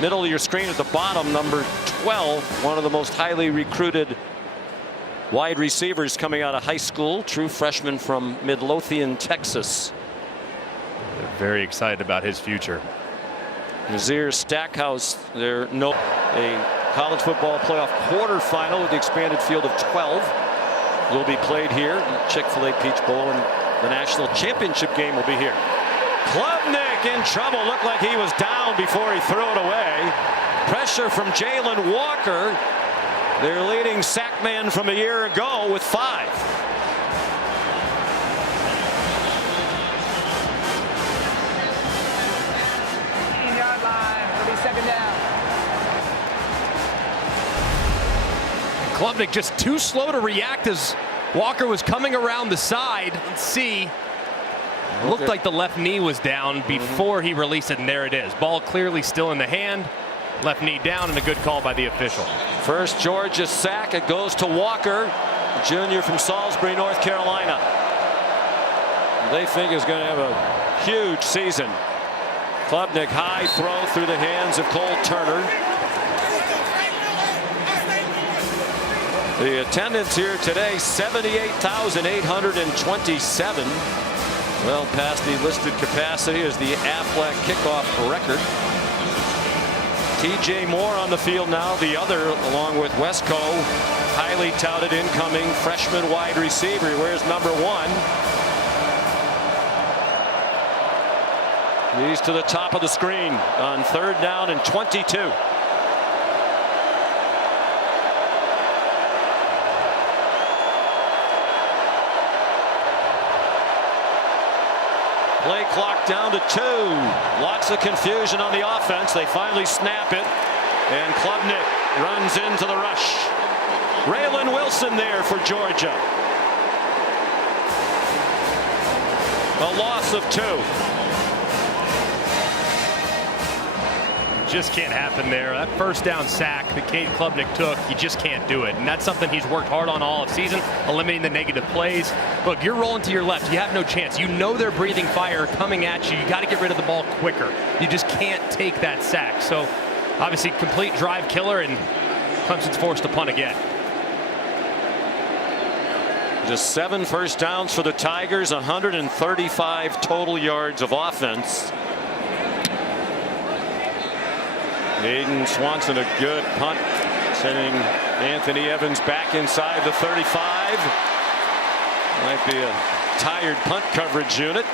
middle of your screen at the bottom, number 12, one of the most highly recruited wide receivers coming out of high school, true freshman from Midlothian, Texas. They're very excited about his future. Nazir Stackhouse, a college football playoff quarterfinal with the expanded field of 12. Will be played here. Chick-fil-A Peach Bowl and the national championship game will be here. Klubnik in trouble. Looked like he was down before he threw it away. Pressure from Jalen Walker, their leading sack man from a year ago, with 5. Yard line. It'll be 2nd down. Klubnik just too slow to react as Walker was coming around the side. Let's see. Looked like the left knee was down before he released it, and there it is. Ball clearly still in the hand. Left knee down, and a good call by the official. First Georgia sack. It goes to Walker, junior from Salisbury, North Carolina. They think is going to have a huge season. Klubnik, high throw through the hands of Cole Turner. The attendance here today, 78,827. Well past the listed capacity as the Aflac kickoff record. TJ Moore on the field now, the other, along with Wesco, highly touted incoming freshman wide receiver. Where's number 1? He's to the top of the screen on 3rd down and 22. Play clock down to 2. Lots of confusion on the offense. They finally snap it, and Klubnik runs into the rush. Raylan Wilson there for Georgia. A loss of 2. Just can't happen there. That first down sack that Cade Klubnik took, you just can't do it. And that's something he's worked hard on all of season, eliminating the negative plays. Look, you're rolling to your left. You have no chance. You know they're breathing fire coming at you. You got to get rid of the ball quicker. You just can't take that sack. So obviously complete drive killer, and Clemson's forced to punt again. Just 7 first downs for the Tigers, 135 total yards of offense. Aiden Swanson, a good punt, sending Anthony Evans back inside the 35. Might be a tired punt coverage unit.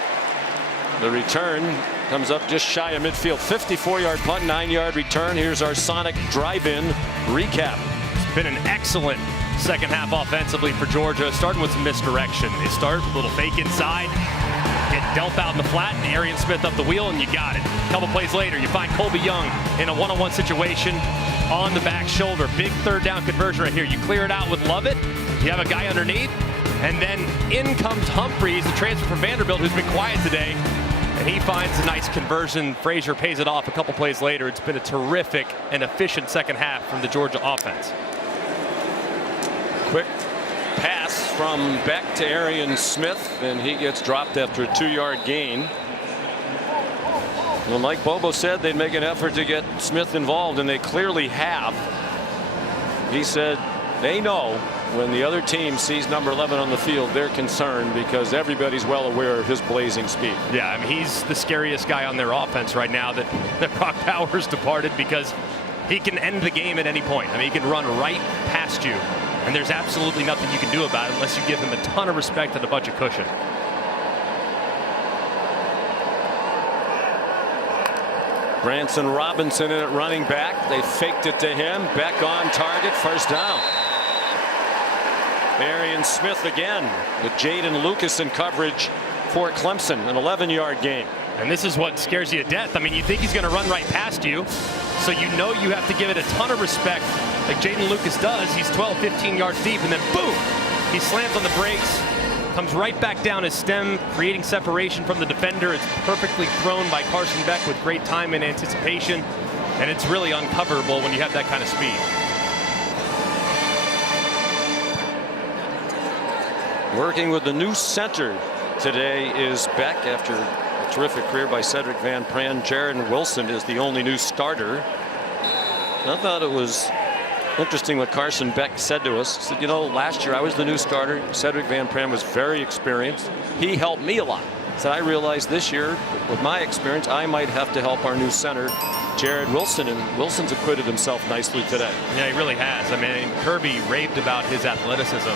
The return comes up just shy of midfield. 54-yard punt, 9-yard return. Here's our Sonic drive-in recap. It's been an excellent second half offensively for Georgia, starting with some misdirection. They start with a little fake inside, get Delp out in the flat, and Arian Smith up the wheel, and you got it. A couple plays later, you find Colby Young in a one-on-one situation on the back shoulder. Big 3rd down conversion right here. You clear it out with Lovett. You have a guy underneath, and then in comes Humphreys, the transfer from Vanderbilt, who's been quiet today, and he finds a nice conversion. Frazier pays it off a couple plays later. It's been a terrific and efficient second half from the Georgia offense. Quick pass from Beck to Arian Smith, and he gets dropped after a 2-yard gain. Well, Mike Bobo said they'd make an effort to get Smith involved, and they clearly have. He said they know when the other team sees number 11 on the field, they're concerned because everybody's well aware of his blazing speed. Yeah, I mean, he's the scariest guy on their offense right now that Brock Powers departed, because he can end the game at any point. I mean, he can run right past you, and there's absolutely nothing you can do about it unless you give him a ton of respect and a bunch of cushion. Branson Robinson in at running back. They faked it to him. Beck on target. First down. Arian Smith again with Jaden Lucas in coverage for Clemson. An 11-yard gain. And this is what scares you to death. I mean, you think he's going to run right past you, so you know you have to give it a ton of respect like Jaden Lucas does. He's 12, 15 yards deep, and then boom, he slams on the brakes, comes right back down his stem, creating separation from the defender. It's perfectly thrown by Carson Beck with great time and anticipation, and it's really uncoverable when you have that kind of speed. Working with the new center today is Beck after a terrific career by Cedric Van Pran. Jaron Wilson is the only new starter. I thought it was interesting what Carson Beck said to us. He said, you know, last year I was the new starter. Cedric Van Pran was very experienced. He helped me a lot. He said, I realized this year with my experience I might have to help our new center, Jared Wilson, and Wilson's acquitted himself nicely today. Yeah, he really has. I mean, Kirby raved about his athleticism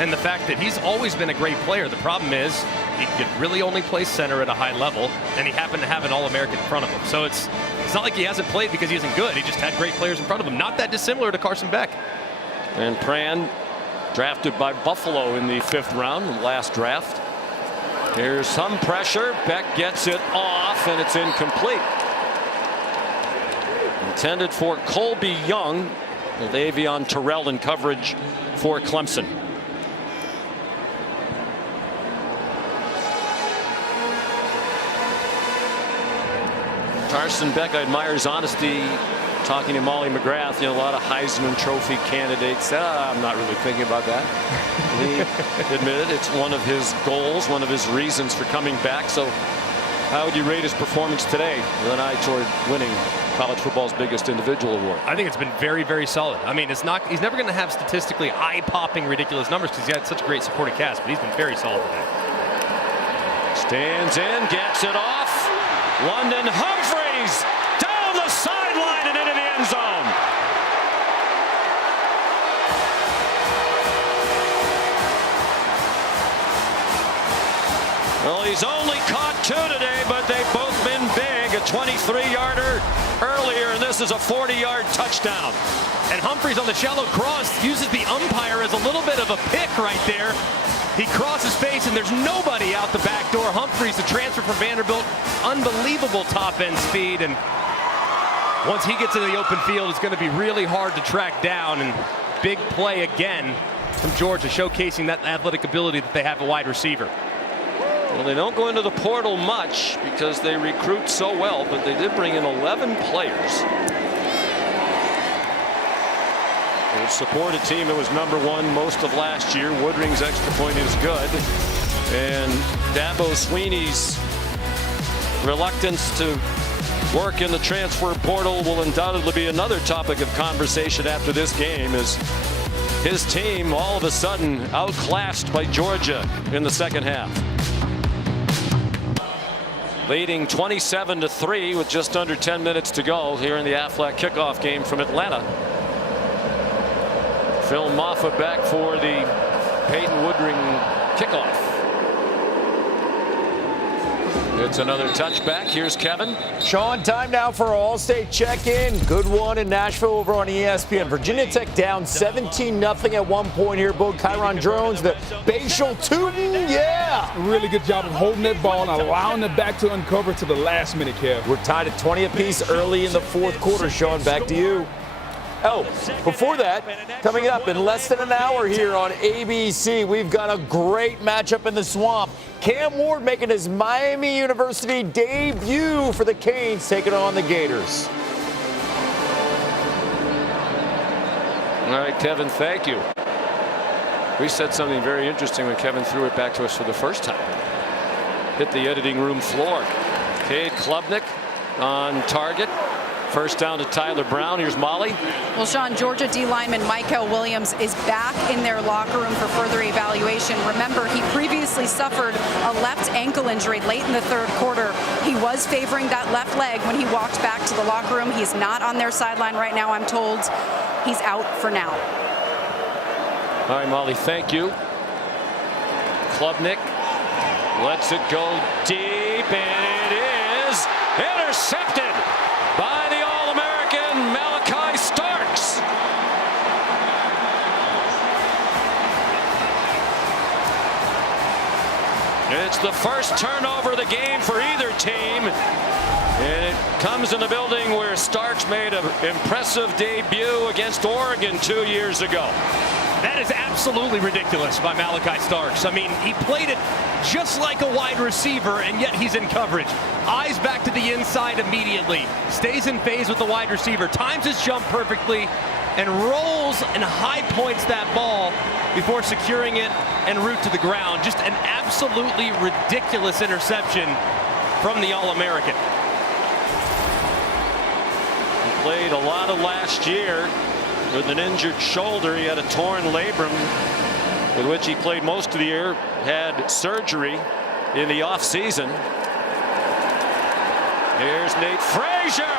and the fact that he's always been a great player. The problem is he could really only play center at a high level, and he happened to have an All-American in front of him. So it's not like he hasn't played because he isn't good. He just had great players in front of him. Not that dissimilar to Carson Beck. And Pran, drafted by Buffalo in the 5th round, the last draft. Here's some pressure. Beck gets it off, and it's incomplete. Intended for Colby Young, with Avion Terrell in coverage for Clemson. Carson Beck, I admire his honesty talking to Molly McGrath. You know, a lot of Heisman Trophy candidates. I'm not really thinking about that. He admitted it's one of his goals, one of his reasons for coming back. So how would you rate his performance today with an eye toward winning college football's biggest individual award? I think it's been very, very solid. I mean, he's never going to have statistically eye-popping, ridiculous numbers because he had such a great supporting cast, but he's been very solid today. Stands in, gets it off. London Humphreys down the sideline and into the end Well, he's only caught 2 today, but they've both been big. A 23-yarder earlier, and this is a 40-yard touchdown. And Humphries on the shallow cross uses the umpire as a little bit of a pick right there. He crosses face, and there's nobody out the back door. Humphries, the transfer from Vanderbilt, unbelievable top-end speed. And once he gets in the open field, it's going to be really hard to track down. And big play again from Georgia, showcasing that athletic ability that they have a wide receiver. Well, they don't go into the portal much because they recruit so well, but they did bring in 11 players. They support a team that was #1 most of last year. Woodring's extra point is good. And Dabo Sweeney's reluctance to work in the transfer portal will undoubtedly be another topic of conversation after this game, as his team all of a sudden outclassed by Georgia in the second half. Leading 27-3 with just under 10 minutes to go here in the Aflac kickoff game from Atlanta. Phil Moffitt back for the Peyton Woodring kickoff. It's another touchback. Here's Kevin. Sean, time now for our All-State check-in. Good one in Nashville over on ESPN. Virginia Tech down 17-0 at one point here. Both Kyron Jones, the Bayshall Tootin', yeah! Really good job of holding that ball and allowing the back to uncover to the last minute, Kev. We're tied at 20 apiece early in the fourth quarter. Sean, back to you. Oh, before that, coming up in less than an hour here on ABC, we've got a great matchup in the Swamp. Cam Ward making his Miami University debut for the Canes, taking on the Gators. All right, Kevin, thank you. We said something very interesting when Kevin threw it back to us for the first time. Hit the editing room floor. Cade Klubnik on target. First down to Tyler Brown. Here's Molly. Well, Sean, Georgia D lineman Michael Williams is back in their locker room for further evaluation. Remember, he previously suffered a left ankle injury late in the third quarter. He was favoring that left leg when he walked back to the locker room. He's not on their sideline right now, I'm told. He's out for now. All right, Molly, thank you. Klubnik lets it go deep, and it is intercepted by the All-American Malachi Starks. It's the first turnover of the game for either team. And it comes in the building where Starks made an impressive debut against Oregon 2 years ago. That is absolutely ridiculous by Malachi Starks. I mean, he played it just like a wide receiver, and yet he's in coverage. Eyes back to the inside immediately. Stays in phase with the wide receiver. Times his jump perfectly and rolls and high points that ball before securing it en route to the ground. Just an absolutely ridiculous interception from the All-American. He played a lot of last year with an injured shoulder. He had a torn labrum with which he played most of the year, had surgery in the offseason. Here's Nate Frazier.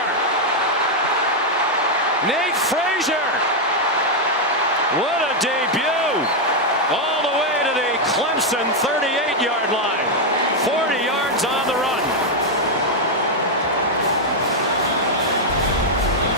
Nate Frazier. What a debut. All the way to the Clemson 38-yard line. 40 yards on the run.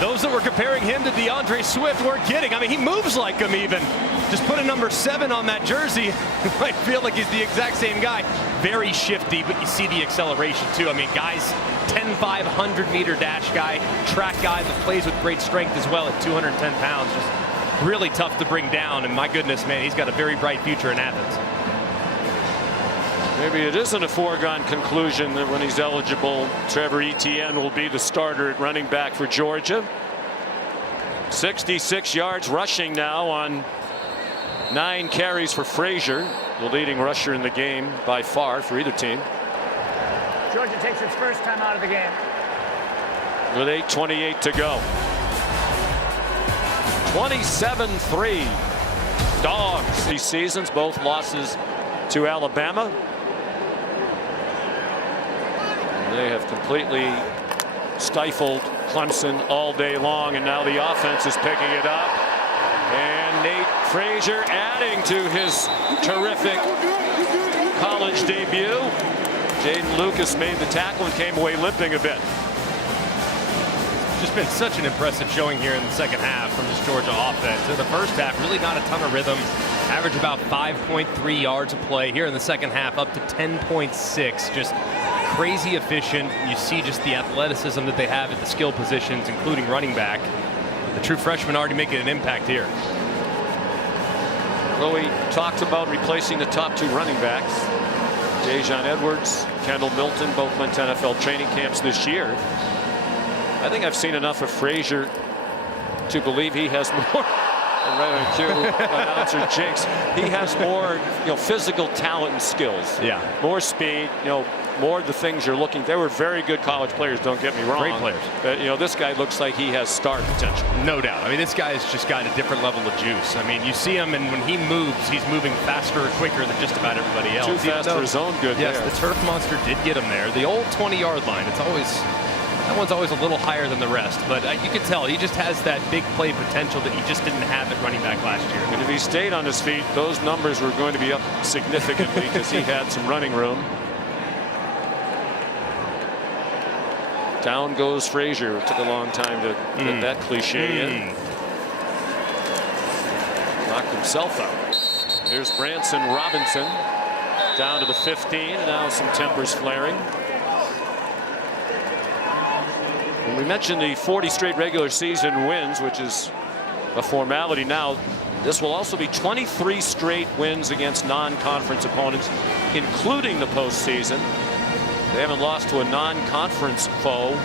Those that were comparing him to DeAndre Swift weren't kidding. I mean, he moves like him even. Just put a number 7 on that jersey. You might feel like he's the exact same guy. Very shifty, but you see the acceleration too. I mean, guys, 10-5, 100-meter dash guy, track guy that plays with great strength as well at 210 pounds. Just really tough to bring down. And my goodness, man, he's got a very bright future in Athens. Maybe it isn't a foregone conclusion that when he's eligible, Trevor Etienne will be the starter at running back for Georgia. 66 yards rushing now on 9 carries for Frazier, the leading rusher in the game by far for either team. Georgia takes its first time out of the game. With 8:28 to go. 27-3. Dogs these seasons, both losses to Alabama. They have completely stifled Clemson all day long, and now the offense is picking it up. And Nate Frazier adding to his terrific college debut. Jaden Lucas made the tackle and came away limping a bit. Just been such an impressive showing here in the second half from this Georgia offense. In the first half, really not a ton of rhythm. Average about 5.3 yards a play. Here in the second half, up to 10.6. Just crazy efficient. You see just the athleticism that they have at the skill positions, including running back. The true freshman already making an impact here. Well, we talked about replacing the top 2 running backs. Dejon Edwards, Kendall Milton, both went to NFL training camps this year. I think I've seen enough of Frazier to believe he has more. And right on cue, announcer Jinx, he has more, physical talent and skills. Yeah. More speed, more of the things you're looking. They were very good college players, don't get me wrong. Great players. But, this guy looks like he has star potential. No doubt. I mean, this guy's just got a different level of juice. I mean, you see him, and when he moves, he's moving faster or quicker than just about everybody else. Too fast for his own good. Yes, there. the turf monster did get him there. The old 20-yard line, that one's always a little higher than the rest, but you can tell he just has that big play potential that he just didn't have at running back last year. And if he stayed on his feet, those numbers were going to be up significantly because he had some running room. Down goes Frazier. It took a long time to get that cliche in. Knocked himself out. Here's Branson Robinson down to the 15. And now some tempers flaring. And we mentioned the 40 straight regular season wins, which is a formality now. This will also be 23 straight wins against non-conference opponents, including the postseason. They haven't lost to a non-conference foe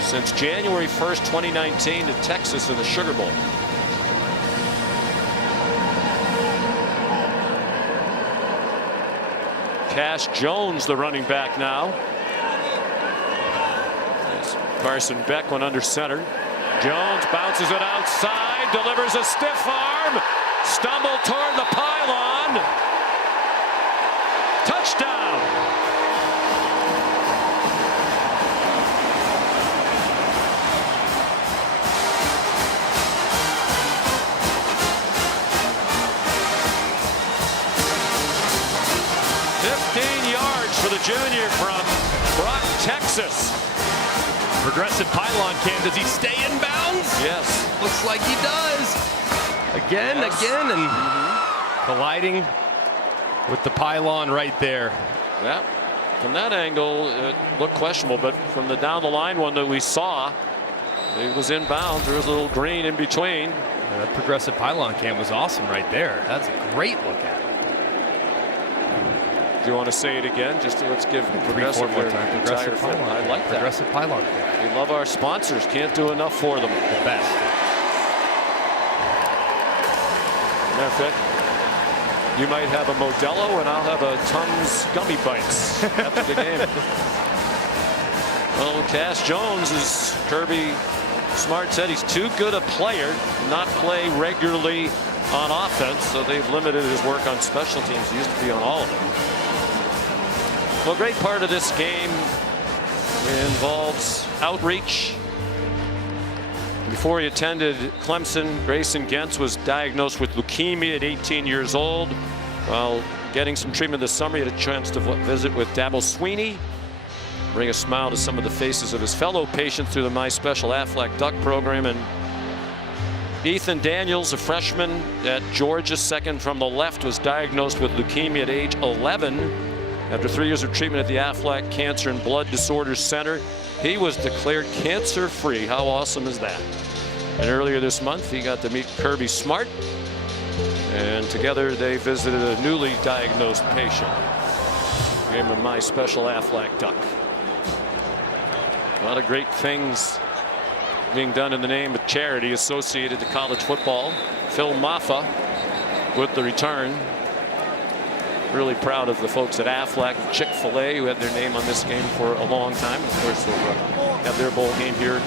since January 1st, 2019 to Texas in the Sugar Bowl. Cash Jones, the running back now. Carson Beck went under center. Jones bounces it outside, delivers a stiff arm, stumbled toward the pylon. Touchdown. For the junior from Brock, Texas. Progressive pylon cam. Does he stay in bounds? Yes. Looks like he does. Again, and colliding with the pylon right there. Yeah. From that angle, it looked questionable, but from the down the line one that we saw, it was in bounds. There was a little green in between. Yeah, that progressive pylon cam was awesome right there. That's a great look at it. Do you want to say it again? Just let's give Progressive more time. Progressive pylon. I like that. Progressive pylon. We love our sponsors. Can't do enough for them. The best. Matter of fact, you might have a Modelo and I'll have a Tums Gummy Bites after the game. Well, Cash Jones, as Kirby Smart said, he's too good a player to not play regularly on offense, so they've limited his work on special teams. He used to be on all of them. Well, a great part of this game involves outreach. Before he attended Clemson, Grayson Gentz was diagnosed with leukemia at 18 years old. While getting some treatment this summer, he had a chance to visit with Dabo Sweeney, bring a smile to some of the faces of his fellow patients through the My Special Aflac Duck program. And Ethan Daniels, a freshman at Georgia, second from the left, was diagnosed with leukemia at age 11. After 3 years of treatment at the Aflac Cancer and Blood Disorders Center, he was declared cancer-free. How awesome is that? And earlier this month, he got to meet Kirby Smart, and together they visited a newly diagnosed patient. Gave him My Special Aflac Duck. A lot of great things being done in the name of charity associated to college football. Phil Maffa with the return. Really proud of the folks at Aflac, Chick-fil-A, who had their name on this game for a long time. Of course, they'll have their bowl game here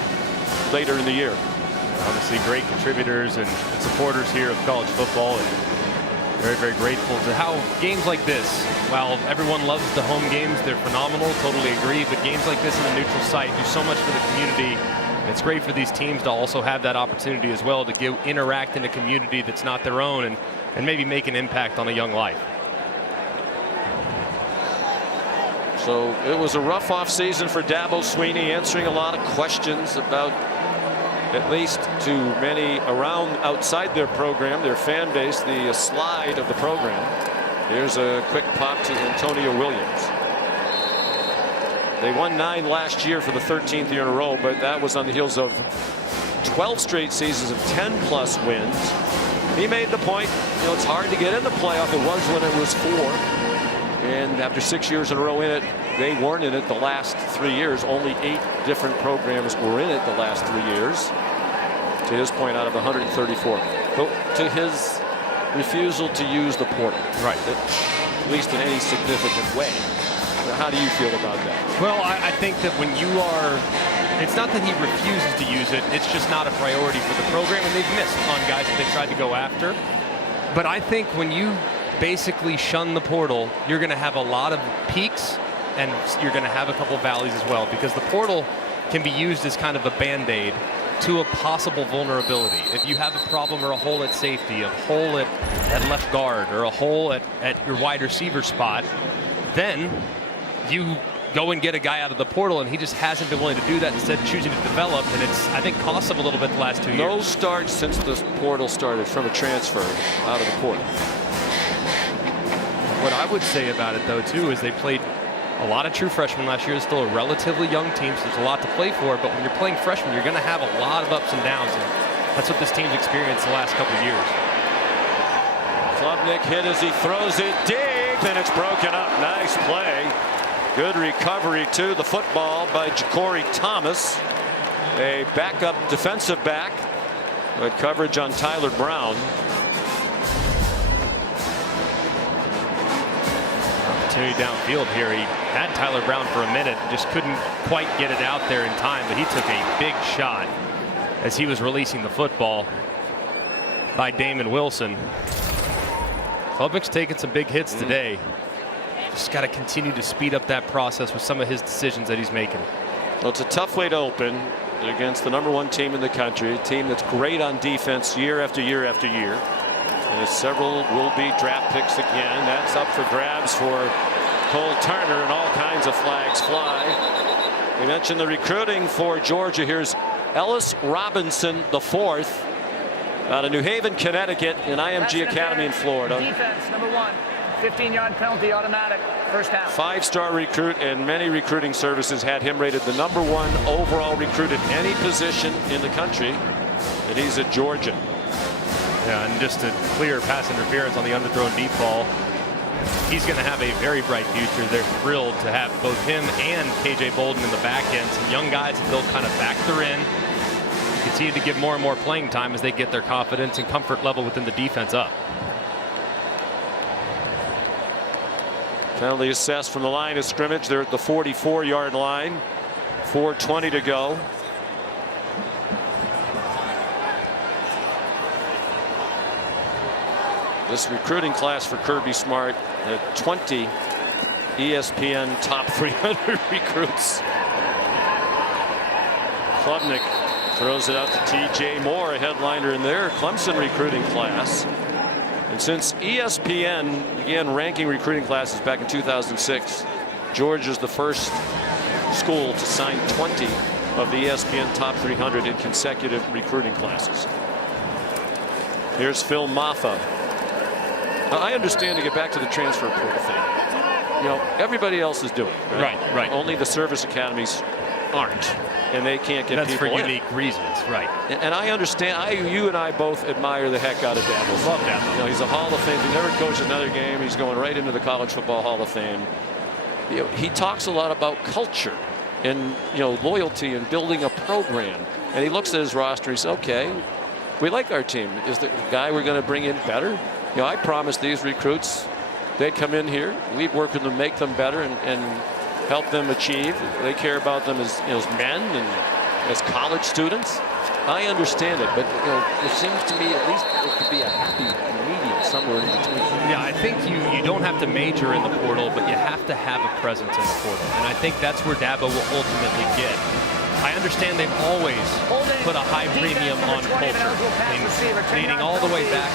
later in the year. Obviously, great contributors and supporters here of college football, and very, very grateful to how games like this, while everyone loves the home games, they're phenomenal, totally agree, but games like this in a neutral site do so much for the community. And it's great for these teams to also have that opportunity as well to interact in a community that's not their own and maybe make an impact on a young life. So it was a rough offseason for Dabo Swinney, answering a lot of questions about, at least to many around outside their program, their fan base, the slide of the program. Here's a quick pop to Antonio Williams. They won 9 last year for the 13th year in a row, but that was on the heels of 12 straight seasons of 10-plus wins. He made the point, it's hard to get in the playoff. It was when it was 4. And after 6 years in a row in it, they weren't in it the last 3 years. Only 8 different programs were in it the last 3 years. To his point, out of 134. But to his refusal to use the portal. Right. At least in any significant way. How do you feel about that? Well, I think that when you are, it's not that he refuses to use it, it's just not a priority for the program, and they've missed on guys that they tried to go after. But I think when you basically shun the portal, you're going to have a lot of peaks, and you're going to have a couple valleys as well, because the portal can be used as kind of a band-aid to a possible vulnerability. If you have a problem or a hole at safety, a hole at left guard, or a hole at your wide receiver spot, then you go and get a guy out of the portal, and he just hasn't been willing to do that, instead of choosing to develop, and it's, I think, cost him a little bit the last 2 years. No starts since the portal started from a transfer out of the portal. What I would say about it, though, too, is they played a lot of true freshmen last year. It's still a relatively young team, so there's a lot to play for, but when you're playing freshmen, you're going to have a lot of ups and downs, and that's what this team's experienced the last couple of years. Klubnik hit as he throws it deep, and it's broken up. Nice play. Good recovery to the football by Ja'Cory Thomas, a backup defensive back, but coverage on Tyler Brown. Opportunity downfield here. He had Tyler Brown for a minute, just couldn't quite get it out there in time, but he took a big shot as he was releasing the football by Damon Wilson. Klubnik's taking some big hits today. Just got to continue to speed up that process with some of his decisions that he's making. Well, it's a tough way to open against the #1 team in the country, a team that's great on defense year after year after year. And several will be draft picks again. That's up for grabs for Cole Turner, and all kinds of flags fly. We mentioned the recruiting for Georgia. Here's Ellis Robinson IV out of New Haven, Connecticut, in IMG Academy in Florida. Defense, #1. 15-yard penalty, automatic, first down. 5-star recruit, and many recruiting services had him rated the #1 overall recruit at any position in the country, and he's at Georgia. Yeah, and just a clear pass interference on the underthrown deep ball. He's going to have a very bright future. They're thrilled to have both him and KJ Bolden in the back end. Some young guys that they'll kind of factor in, continue to give more and more playing time as they get their confidence and comfort level within the defense up. Penalty assessed from the line of scrimmage. They're at the 44-yard line. 4:20 to go. This recruiting class for Kirby Smart had 20 ESPN top 300 recruits. Klubnik throws it out to T.J. Moore, a headliner in their Clemson recruiting class. And since ESPN began ranking recruiting classes back in 2006, Georgia's the first school to sign 20 of the ESPN top 300 in consecutive recruiting classes. Here's Phil Maffa. Now, I understand, to get back to the transfer portal thing, everybody else is doing it. Right. Only the service academies aren't, and they can't get That's people for in. unique reasons, right? And I understand. You and I both admire the heck out of Dabo. Love Dabo. He's a Hall of Fame. He never coached another game. He's going right into the College Football Hall of Fame. He talks a lot about culture and loyalty and building a program. And he looks at his roster. He says, "Okay, we like our team. Is the guy we're going to bring in better?" I promised these recruits they'd come in here. We'd work with them, make them better, and help them achieve. They care about them as men and as college students. I understand it, but it seems to me at least it could be a happy medium somewhere in between. Yeah, I think you don't have to major in the portal, but you have to have a presence in the portal, and I think that's where Dabo will ultimately get. I understand they've always put a high premium on culture, dating all the way back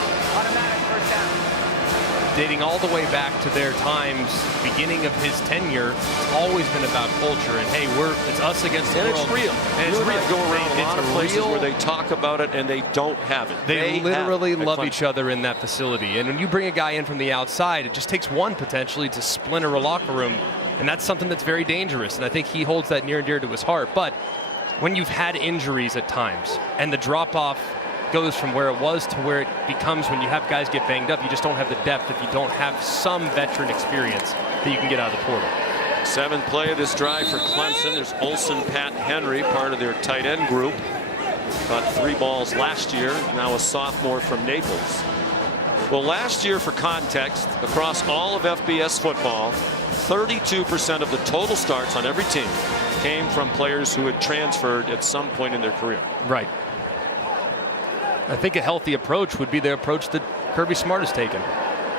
dating all the way back to their times, beginning of his tenure, it's always been about culture. And hey, it's us against the world. And it's real. And it's real. Go around a lot of places where they talk about it and they don't have it. They literally love each other in that facility. And when you bring a guy in from the outside, it just takes one potentially to splinter a locker room. And that's something that's very dangerous. And I think he holds that near and dear to his heart. But when you've had injuries at times and the drop-off goes from where it was to where it becomes when you have guys get banged up, you just don't have the depth if you don't have some veteran experience that you can get out of the portal. 7th play of this drive for Clemson. There's Olsen, Pat Henry, part of their tight end group. Caught 3 balls last year, now a sophomore from Naples. Well, last year, for context, across all of FBS football, 32% of the total starts on every team came from players who had transferred at some point in their career. Right. I think a healthy approach would be the approach that Kirby Smart has taken.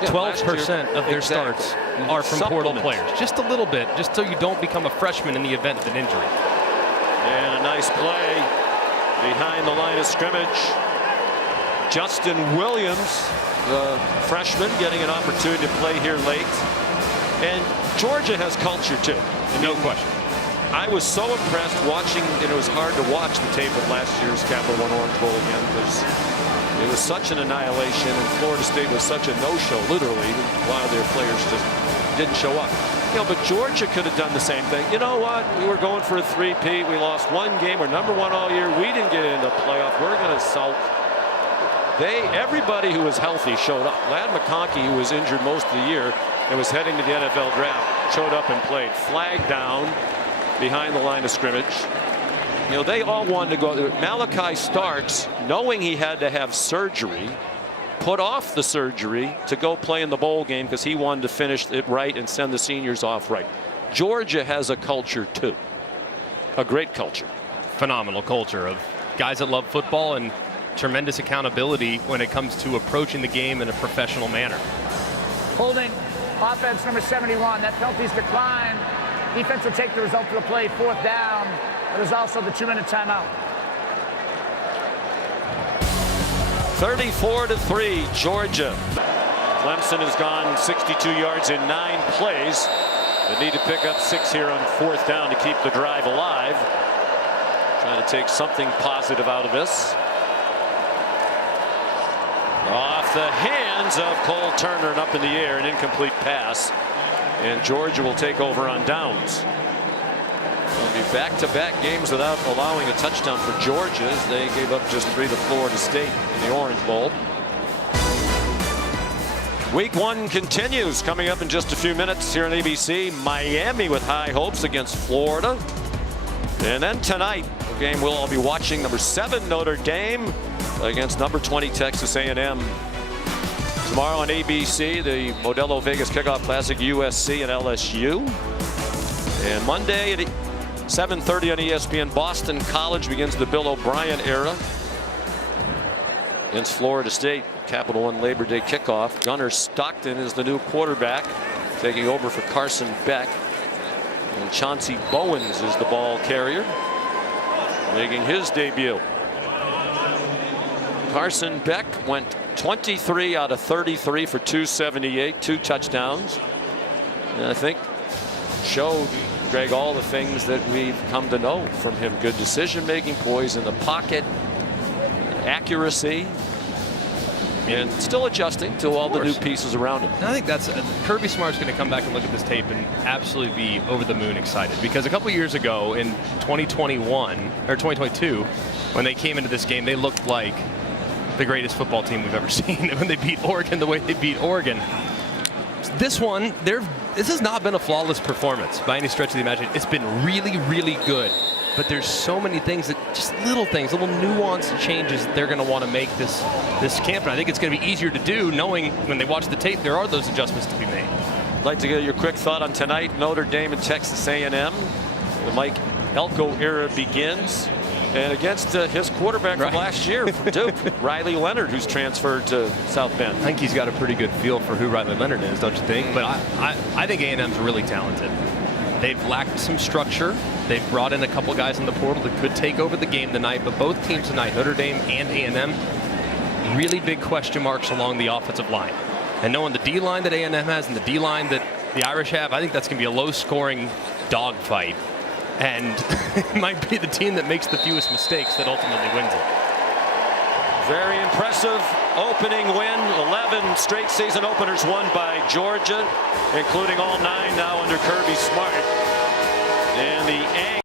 12% of their starts are from portal players. Just a little bit, just so you don't become a freshman in the event of an injury. And a nice play behind the line of scrimmage. Justin Williams, the freshman, getting an opportunity to play here late. And Georgia has culture too. No question. I was so impressed watching, and it was hard to watch the tape of last year's Capital One Orange Bowl again because it was such an annihilation, and Florida State was such a no-show, literally. A lot of their players just didn't show up. You know, but Georgia could have done the same thing. You know what? We were going for a 3-peat. We lost 1 game. We're #1 all year. We didn't get into the playoff. We're going to sulk. Everybody who was healthy showed up. Ladd McConkey, who was injured most of the year and was heading to the NFL draft, showed up and played. Flag down behind the line of scrimmage. You know, they all wanted to go. Malachi Starks, knowing he had to have surgery, put off the surgery to go play in the bowl game because he wanted to finish it right and send the seniors off right. Georgia has a culture too. A great culture. Phenomenal culture of guys that love football and tremendous accountability when it comes to approaching the game in a professional manner. Holding offense number 71. That penalty's declined. Defense will take the result of the play, 4th down. There's also the 2-minute timeout. 34-3, Georgia. Clemson has gone 62 yards in 9 plays. They need to pick up 6 here on 4th down to keep the drive alive. Trying to take something positive out of this. Off the hands of Cole Turner and up in the air, an incomplete pass. And Georgia will take over on downs. It'll be back-to-back games without allowing a touchdown for Georgia as they gave up just 3 to Florida State in the Orange Bowl. Week 1 continues coming up in just a few minutes here on ABC. Miami with high hopes against Florida. And then tonight, a game we'll all be watching, number 7 Notre Dame against number 20 Texas A&M. Tomorrow on ABC, the Modelo Vegas Kickoff Classic, USC and LSU. And Monday at 7:30 on ESPN, Boston College begins the Bill O'Brien era against Florida State. Capital One Labor Day kickoff. Gunnar Stockton is the new quarterback, taking over for Carson Beck. And Chauncey Bowens is the ball carrier, making his debut. Carson Beck went 23 out of 33 for 278, 2 touchdowns. And I think showed, Greg, all the things that we've come to know from him. Good decision making, poise in the pocket, accuracy, and still adjusting to all the new pieces around him. And I think that's Kirby Smart's going to come back and look at this tape and absolutely be over the moon excited, because a couple years ago in 2021 or 2022, when they came into this game, they looked like the greatest football team we've ever seen when they beat Oregon the way they beat Oregon. This one, this has not been a flawless performance by any stretch of the imagination. It's been really, really good. But there's so many things, that just little things, little nuanced changes that they're going to want to make this camp. And I think it's going to be easier to do knowing when they watch the tape there are those adjustments to be made. I'd like to get your quick thought on tonight. Notre Dame and Texas A&M. The Mike Elko era begins. And against his quarterback from last year from Duke, Riley Leonard, who's transferred to South Bend. I think he's got a pretty good feel for who Riley Leonard is, don't you think? But I think A&M's really talented. They've lacked some structure. They've brought in a couple guys in the portal that could take over the game tonight. But both teams tonight, Notre Dame and A&M, really big question marks along the offensive line. And knowing the D-line that A&M has and the D-line that the Irish have, I think that's going to be a low-scoring dogfight. And it might be the team that makes the fewest mistakes that ultimately wins it. Very impressive opening win. 11 straight season openers won by Georgia, including all 9 now under Kirby Smart. And the